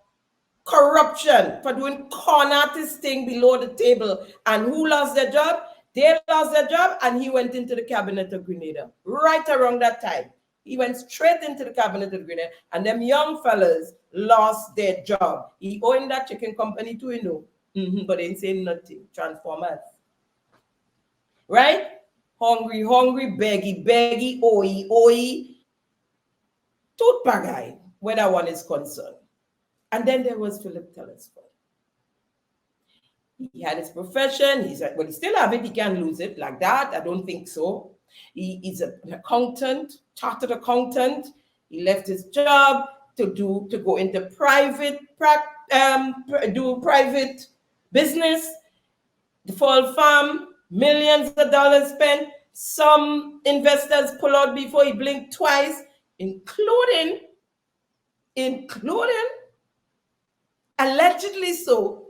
corruption, for doing con artist thing below the table. And who lost their job? They lost their job, and he went into the cabinet of Grenada right around that time. He went straight into the cabinet of Grenada, and them young fellas lost their job. He owned that chicken company too, you know. But they ain't saying nothing. Transformers. Right? Hungry, beggy, oi. Tooth bagay, where that one is concerned. And then there was Philip Telesford. He had his profession. He said, well, he still have it. He can't lose it like that. I don't think so. He's an accountant, chartered accountant. He left his job to go into private business. The fall farm, millions of dollars spent. Some investors pull out before he blinked twice, including allegedly so.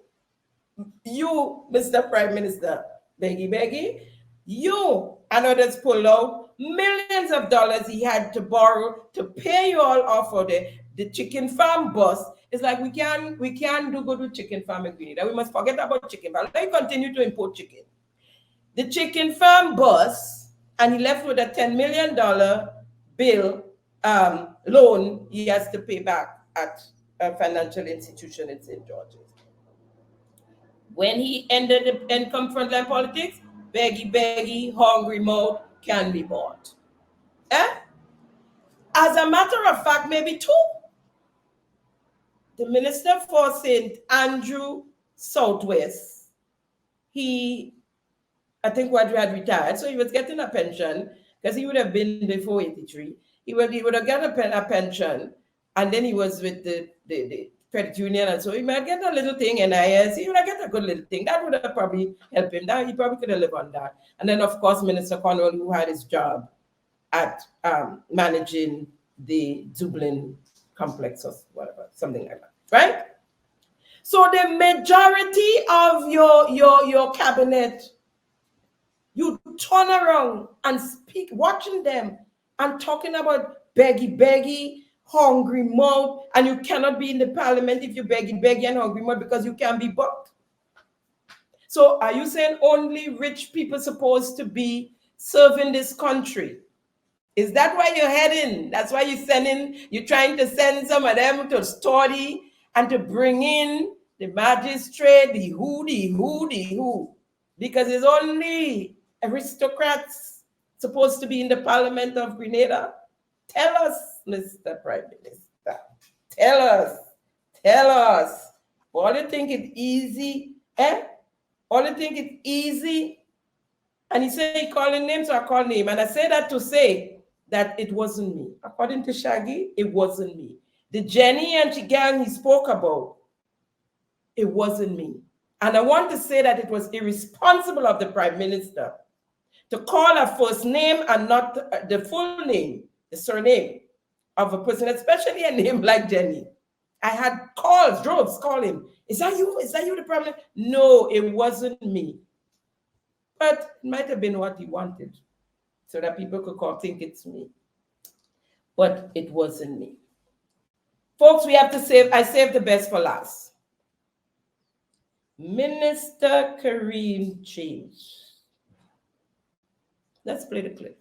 You, Mr. Prime Minister, beggy, you and others pulled out millions of dollars he had to borrow to pay you all off for the the chicken farm bust. It's like we can't do good with chicken farm in Grenada. We must forget about chicken farm. Let me continue to import chicken. The chicken farm bust, and he left with a $10 million bill loan he has to pay back at a financial institution in St. George's. When he ended the income frontline politics, beggy, hungry mouth can be bought. As a matter of fact, maybe two. The minister for St. Andrew Southwest, I think had retired, so he was getting a pension because he would have been before 83. He would have got a pension, and then he was with the credit union, and so he might get a little thing, NIS, he would have get a good little thing. That would have probably helped him. He probably could have lived on that. And then, of course, Minister Cornwall, who had his job at managing the Dublin complex or whatever, something like that, right? So the majority of your cabinet, you turn around and speak, watching them and talking about beggy, hungry mouth, and you cannot be in the parliament if you beggy and hungry mouth because you can't be bought. So are you saying only rich people supposed to be serving this country? Is that why you're heading? That's why you're trying to send some of them to study and to bring in the magistrate, the who. Because it's only aristocrats supposed to be in the Parliament of Grenada. Tell us, Mr. Prime Minister. Tell us. All you think it's easy, All you think it's easy. And he said he calling names, so I call name. And I say that to say that it wasn't me. According to Shaggy, it wasn't me. The Jenny and the gang he spoke about, it wasn't me. And I want to say that it was irresponsible of the Prime Minister to call a first name and not the full name, the surname of a person, especially a name like Jenny. I had droves call him. Is that you? Is that you, the Prime Minister? No, it wasn't me. But it might have been what he wanted, so that people could think it's me. But it wasn't me. Folks, we have to I saved the best for last. Minister Kareem James. Let's play the clip.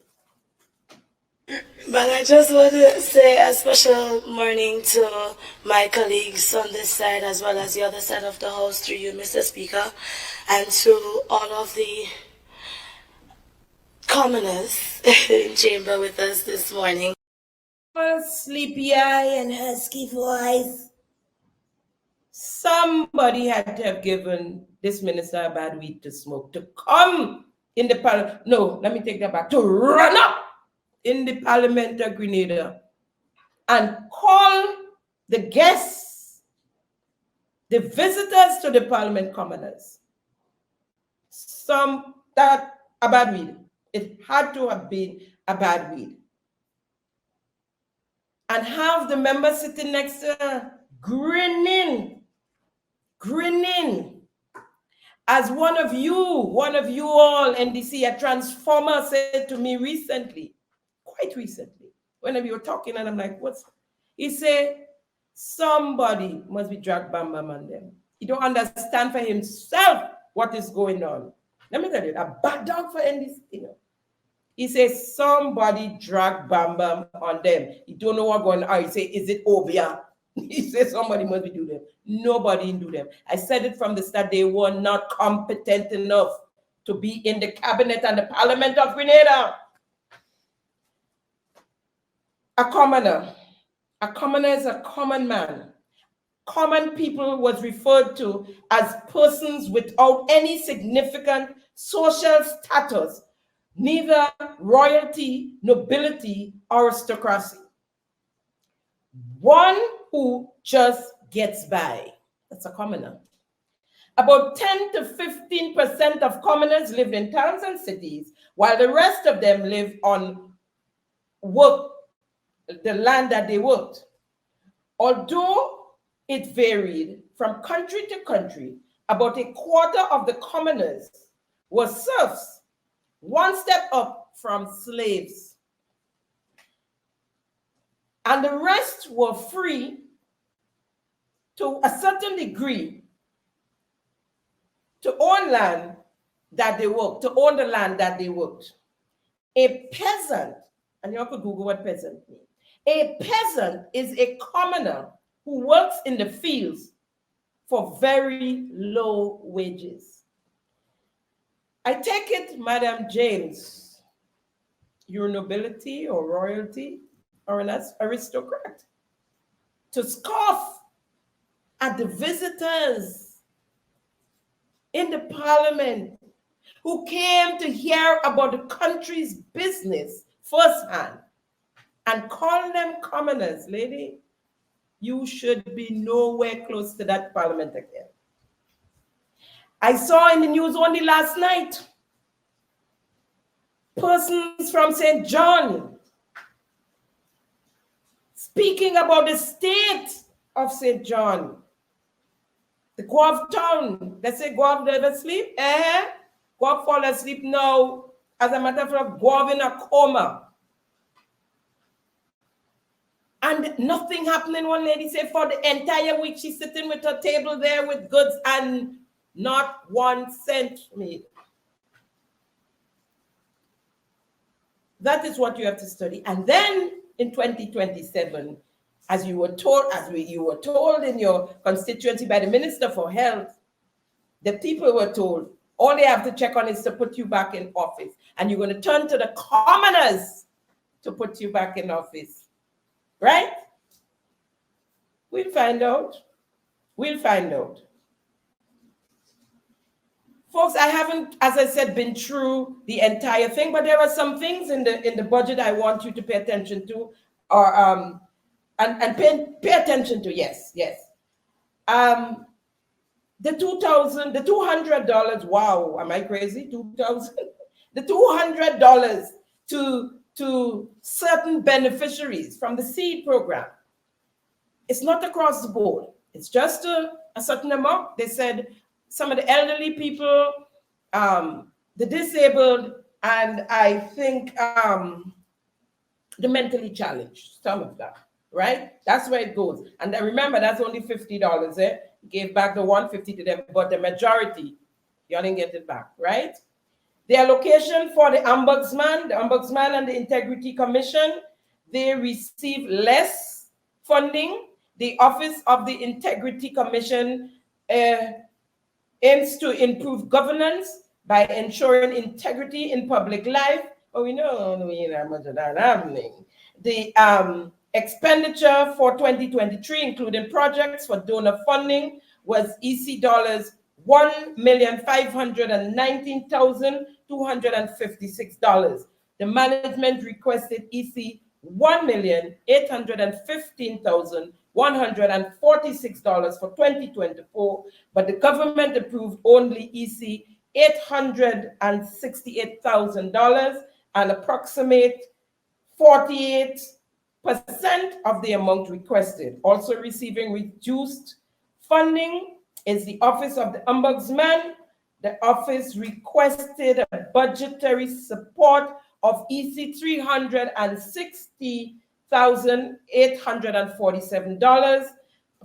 But I just want to say a special morning to my colleagues on this side as well as the other side of the house, through you, Mr. Speaker, and to all of the commoners in chamber with us this morning. Sleepy eye and husky voice. Somebody had to have given this minister a bad weed to smoke to come in the parliament. No, let me take that back. To run up in the Parliament of Grenada and call the guests, the visitors to the Parliament commoners. A bad weed. It had to have been a bad weed. And have the member sitting next to her grinning. As one of you all, NDC, a transformer, said to me quite recently, when we were talking, and I'm like, he said, somebody must be dragged bam on them. He don't understand for himself what is going on. Let me tell you, a bad dog for NDC, He says somebody dragged Bam Bam on them. He don't know what's going on. He say, is it Obia? He says somebody must be do them. Nobody do them. I said it from the start. They were not competent enough to be in the cabinet and the Parliament of Grenada. A commoner is a common man. Common people was referred to as persons without any significant social status, neither royalty, nobility, or aristocracy. One who just gets by. That's a commoner. About 10 to 15% of commoners live in towns and cities, while the rest of them live on the land that they worked. Although it varied from country to country, about a quarter of the commoners were serfs, one step up from slaves. and the rest were free to a certain degree to own land that they worked, to own the land that they worked. A peasant, and you have to Google what peasant means. A peasant is a commoner who works in the fields for very low wages. I take it, Madam James, you're nobility or royalty or an aristocrat, to scoff at the visitors in the parliament who came to hear about the country's business firsthand and call them commoners. Lady, you should be nowhere close to that parliament again. I saw in the news only last night, persons from St. John speaking about the state of St. John. The Guav town, they say Guav never sleep. Guav fall asleep now. As a matter of fact, Guav in a coma. And nothing happening. One lady said for the entire week, she's sitting with her table there with goods and not 1 cent made. That is what you have to study. And then in 2027, as you were told, you were told in your constituency by the Minister for Health, the people were told, all they have to check on is to put you back in office. And you're going to turn to the commoners to put you back in office. Right? We'll find out. We'll find out. Folks, I haven't, as I said, been through the entire thing, but there are some things in the budget I want you to pay attention to, or and pay attention to. Yes. The $200. Wow, am I crazy? 2,000. The $200 to certain beneficiaries from the seed program. It's not across the board. It's just a certain amount. They said some of the elderly people, the disabled, and I think the mentally challenged, some of that, right? That's where it goes. And then remember, that's only $50. Gave back the $150 to them, but the majority, you didn't get it back, right? The allocation for the Ombudsman and the Integrity Commission, they receive less funding. The Office of the Integrity Commission aims to improve governance by ensuring integrity in public life. But we know we ain't that much of that happening. The expenditure for 2023, including projects for donor funding, was EC dollars $1,519,256. The management requested EC $1,815,146 for 2024, but the government approved only EC $868,000, and approximate 48% of the amount requested. Also receiving reduced funding is the Office of the Ombudsman. The office requested a budgetary support of EC $360,847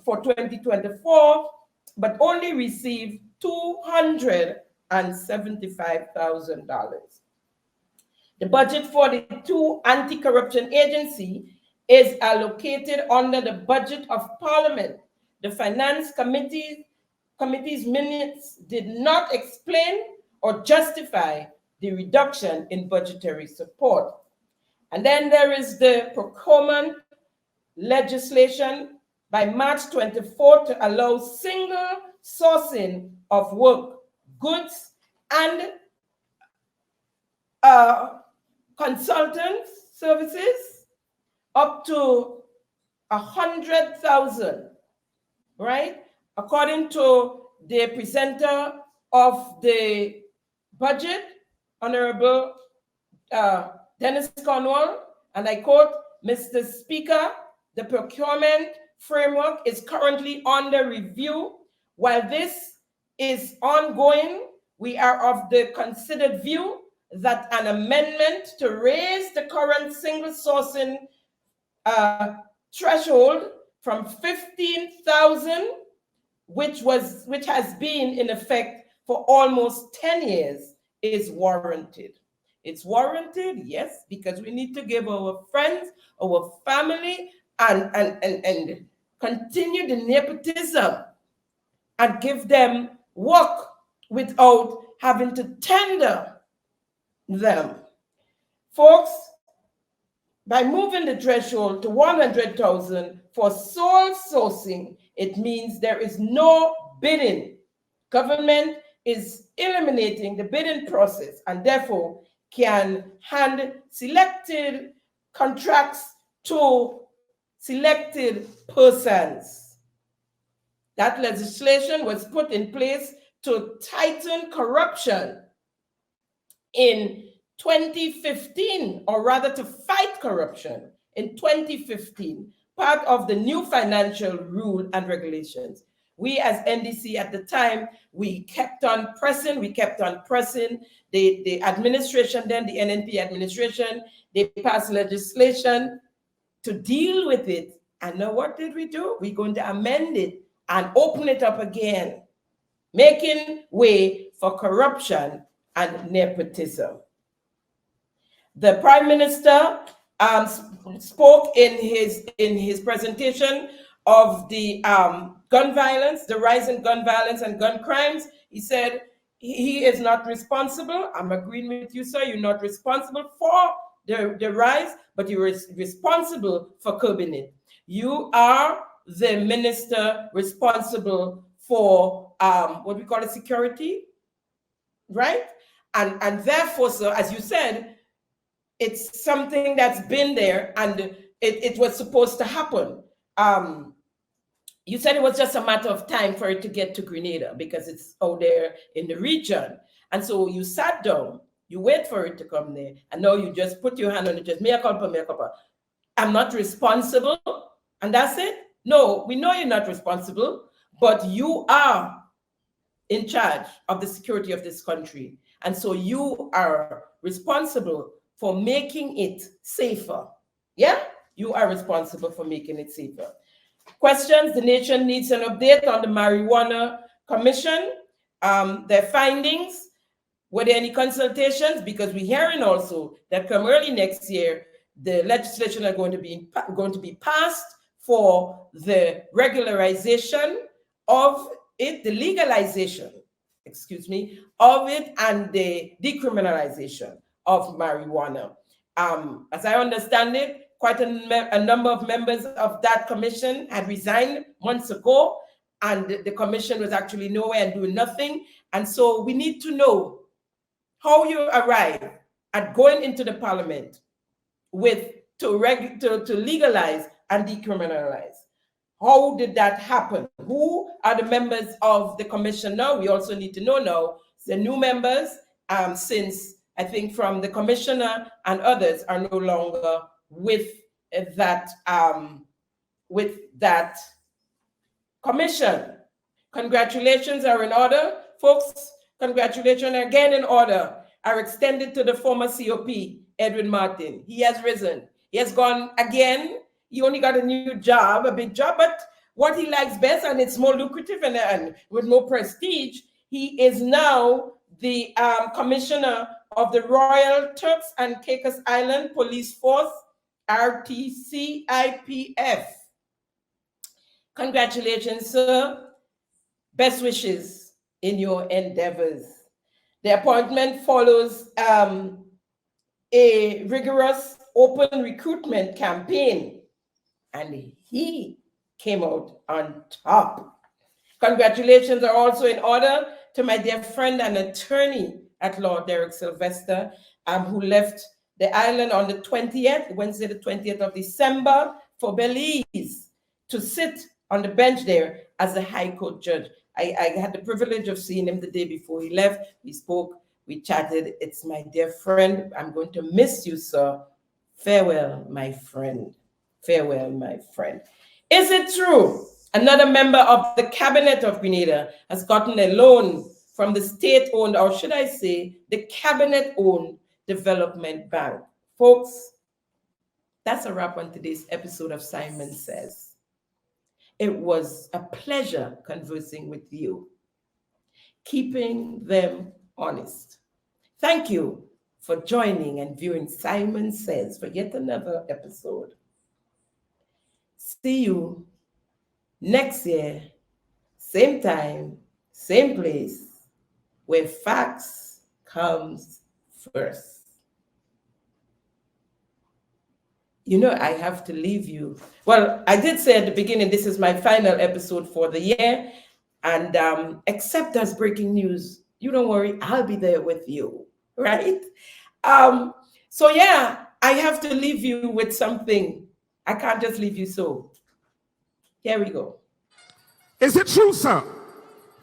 for 2024, but only received $275,000. The budget for the two anti-corruption agencies is allocated under the budget of Parliament. The Finance Committee's minutes did not explain or justify the reduction in budgetary support. And then there is the procurement legislation by March 24 to allow single sourcing of work, goods, and consultant services up to 100,000, right? According to the presenter of the budget, Honorable Dennis Cornwall, and I quote, "Mr. Speaker, the procurement framework is currently under review. While this is ongoing, we are of the considered view that an amendment to raise the current single sourcing threshold from 15,000, which has been in effect for almost 10 years, is warranted. It's warranted, yes, because we need to give our friends, our family, and continue the nepotism and give them work without having to tender them. Folks, by moving the threshold to 100,000 for sole sourcing, it means there is no bidding. Government is eliminating the bidding process and therefore can hand selected contracts to selected persons. That legislation was put in place to tighten corruption in 2015, or rather to fight corruption in 2015, part of the new financial rule and regulations. We as NDC at the time, we kept on pressing. The administration then, the NNP administration, they passed legislation to deal with it. And now what did we do? We're going to amend it and open it up again, making way for corruption and nepotism. The Prime Minister spoke in his presentation of the gun violence, the rise in gun violence and gun crimes. He said he is not responsible. I'm agreeing with you, sir. You're not responsible for the rise, but you're responsible for curbing it. You are the minister responsible for what we call a security, right? And therefore, sir, as you said, it's something that's been there and it was supposed to happen. You said it was just a matter of time for it to get to Grenada because it's out there in the region. And so you sat down, you wait for it to come there, and now you just put your hand on it, just mea culpa. I'm not responsible, and that's it? No, we know you're not responsible, but you are in charge of the security of this country. And so you are responsible for making it safer. Yeah? You are responsible for making it safer. Questions? The nation needs an update on the Marijuana Commission, their findings. Were there any consultations? Because we're hearing also that come early next year, the legislation are going to be passed for the regularization of it, the legalization, of it, and the decriminalization of marijuana. As I understand it, quite a number of members of that commission had resigned months ago, and the commission was actually nowhere and doing nothing. And so we need to know how you arrive at going into the parliament to legalize and decriminalize. How did that happen? Who are the members of the commission now? We also need to know now the new members, since I think from the commissioner and others are no longer with that commission. Congratulations are in order, folks. Congratulations again in order are extended to the former COP, Edwin Martin. He has risen. He has gone again. He only got a new job, a big job, but what he likes best, and it's more lucrative and with more prestige, he is now the commissioner of the Royal Turks and Caicos Island Police Force, RTCIPF. Congratulations, sir. Best wishes in your endeavors. The appointment follows a rigorous open recruitment campaign, and he came out on top. Congratulations are also in order to my dear friend and attorney at law, Derek Sylvester, who left the island on the 20th, Wednesday, the 20th of December, for Belize to sit on the bench there as a High Court judge. I had the privilege of seeing him the day before he left. We spoke, we chatted. It's my dear friend. I'm going to miss you, sir. Farewell, my friend. Farewell, my friend. Is it true another member of the cabinet of Grenada has gotten a loan from the state-owned, or should I say, the cabinet-owned development bank? Folks, That's a wrap on today's episode of Simon Says. It was a pleasure conversing with you, keeping them honest. Thank you for joining and viewing Simon Says for yet another episode. See you next year, same time, same place, where facts comes first. You know, I have to leave you. Well, I did say at the beginning, this is my final episode for the year. And except as breaking news, you don't worry, I'll be there with you, right? So yeah, I have to leave you with something. I can't just leave you so. Here we go. Is it true, sir,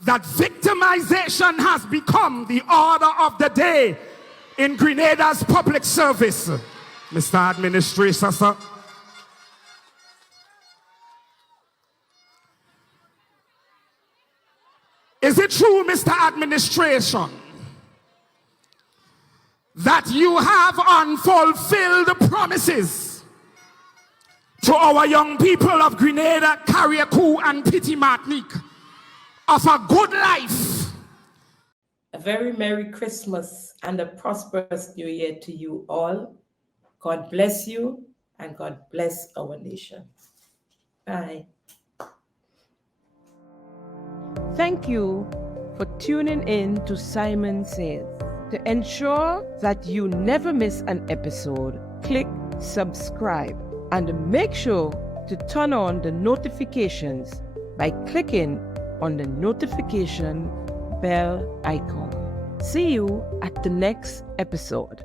that victimization has become the order of the day in Grenada's public service? Mr. Administrator, sir. Is it true, Mr. Administration, that you have unfulfilled promises to our young people of Grenada, Carriacou, and Petite Martinique of a good life? A very Merry Christmas and a prosperous New Year to you all. God bless you and God bless our nation. Bye. Thank you for tuning in to Simon Says. To ensure that you never miss an episode, click subscribe and make sure to turn on the notifications by clicking on the notification bell icon. See you at the next episode.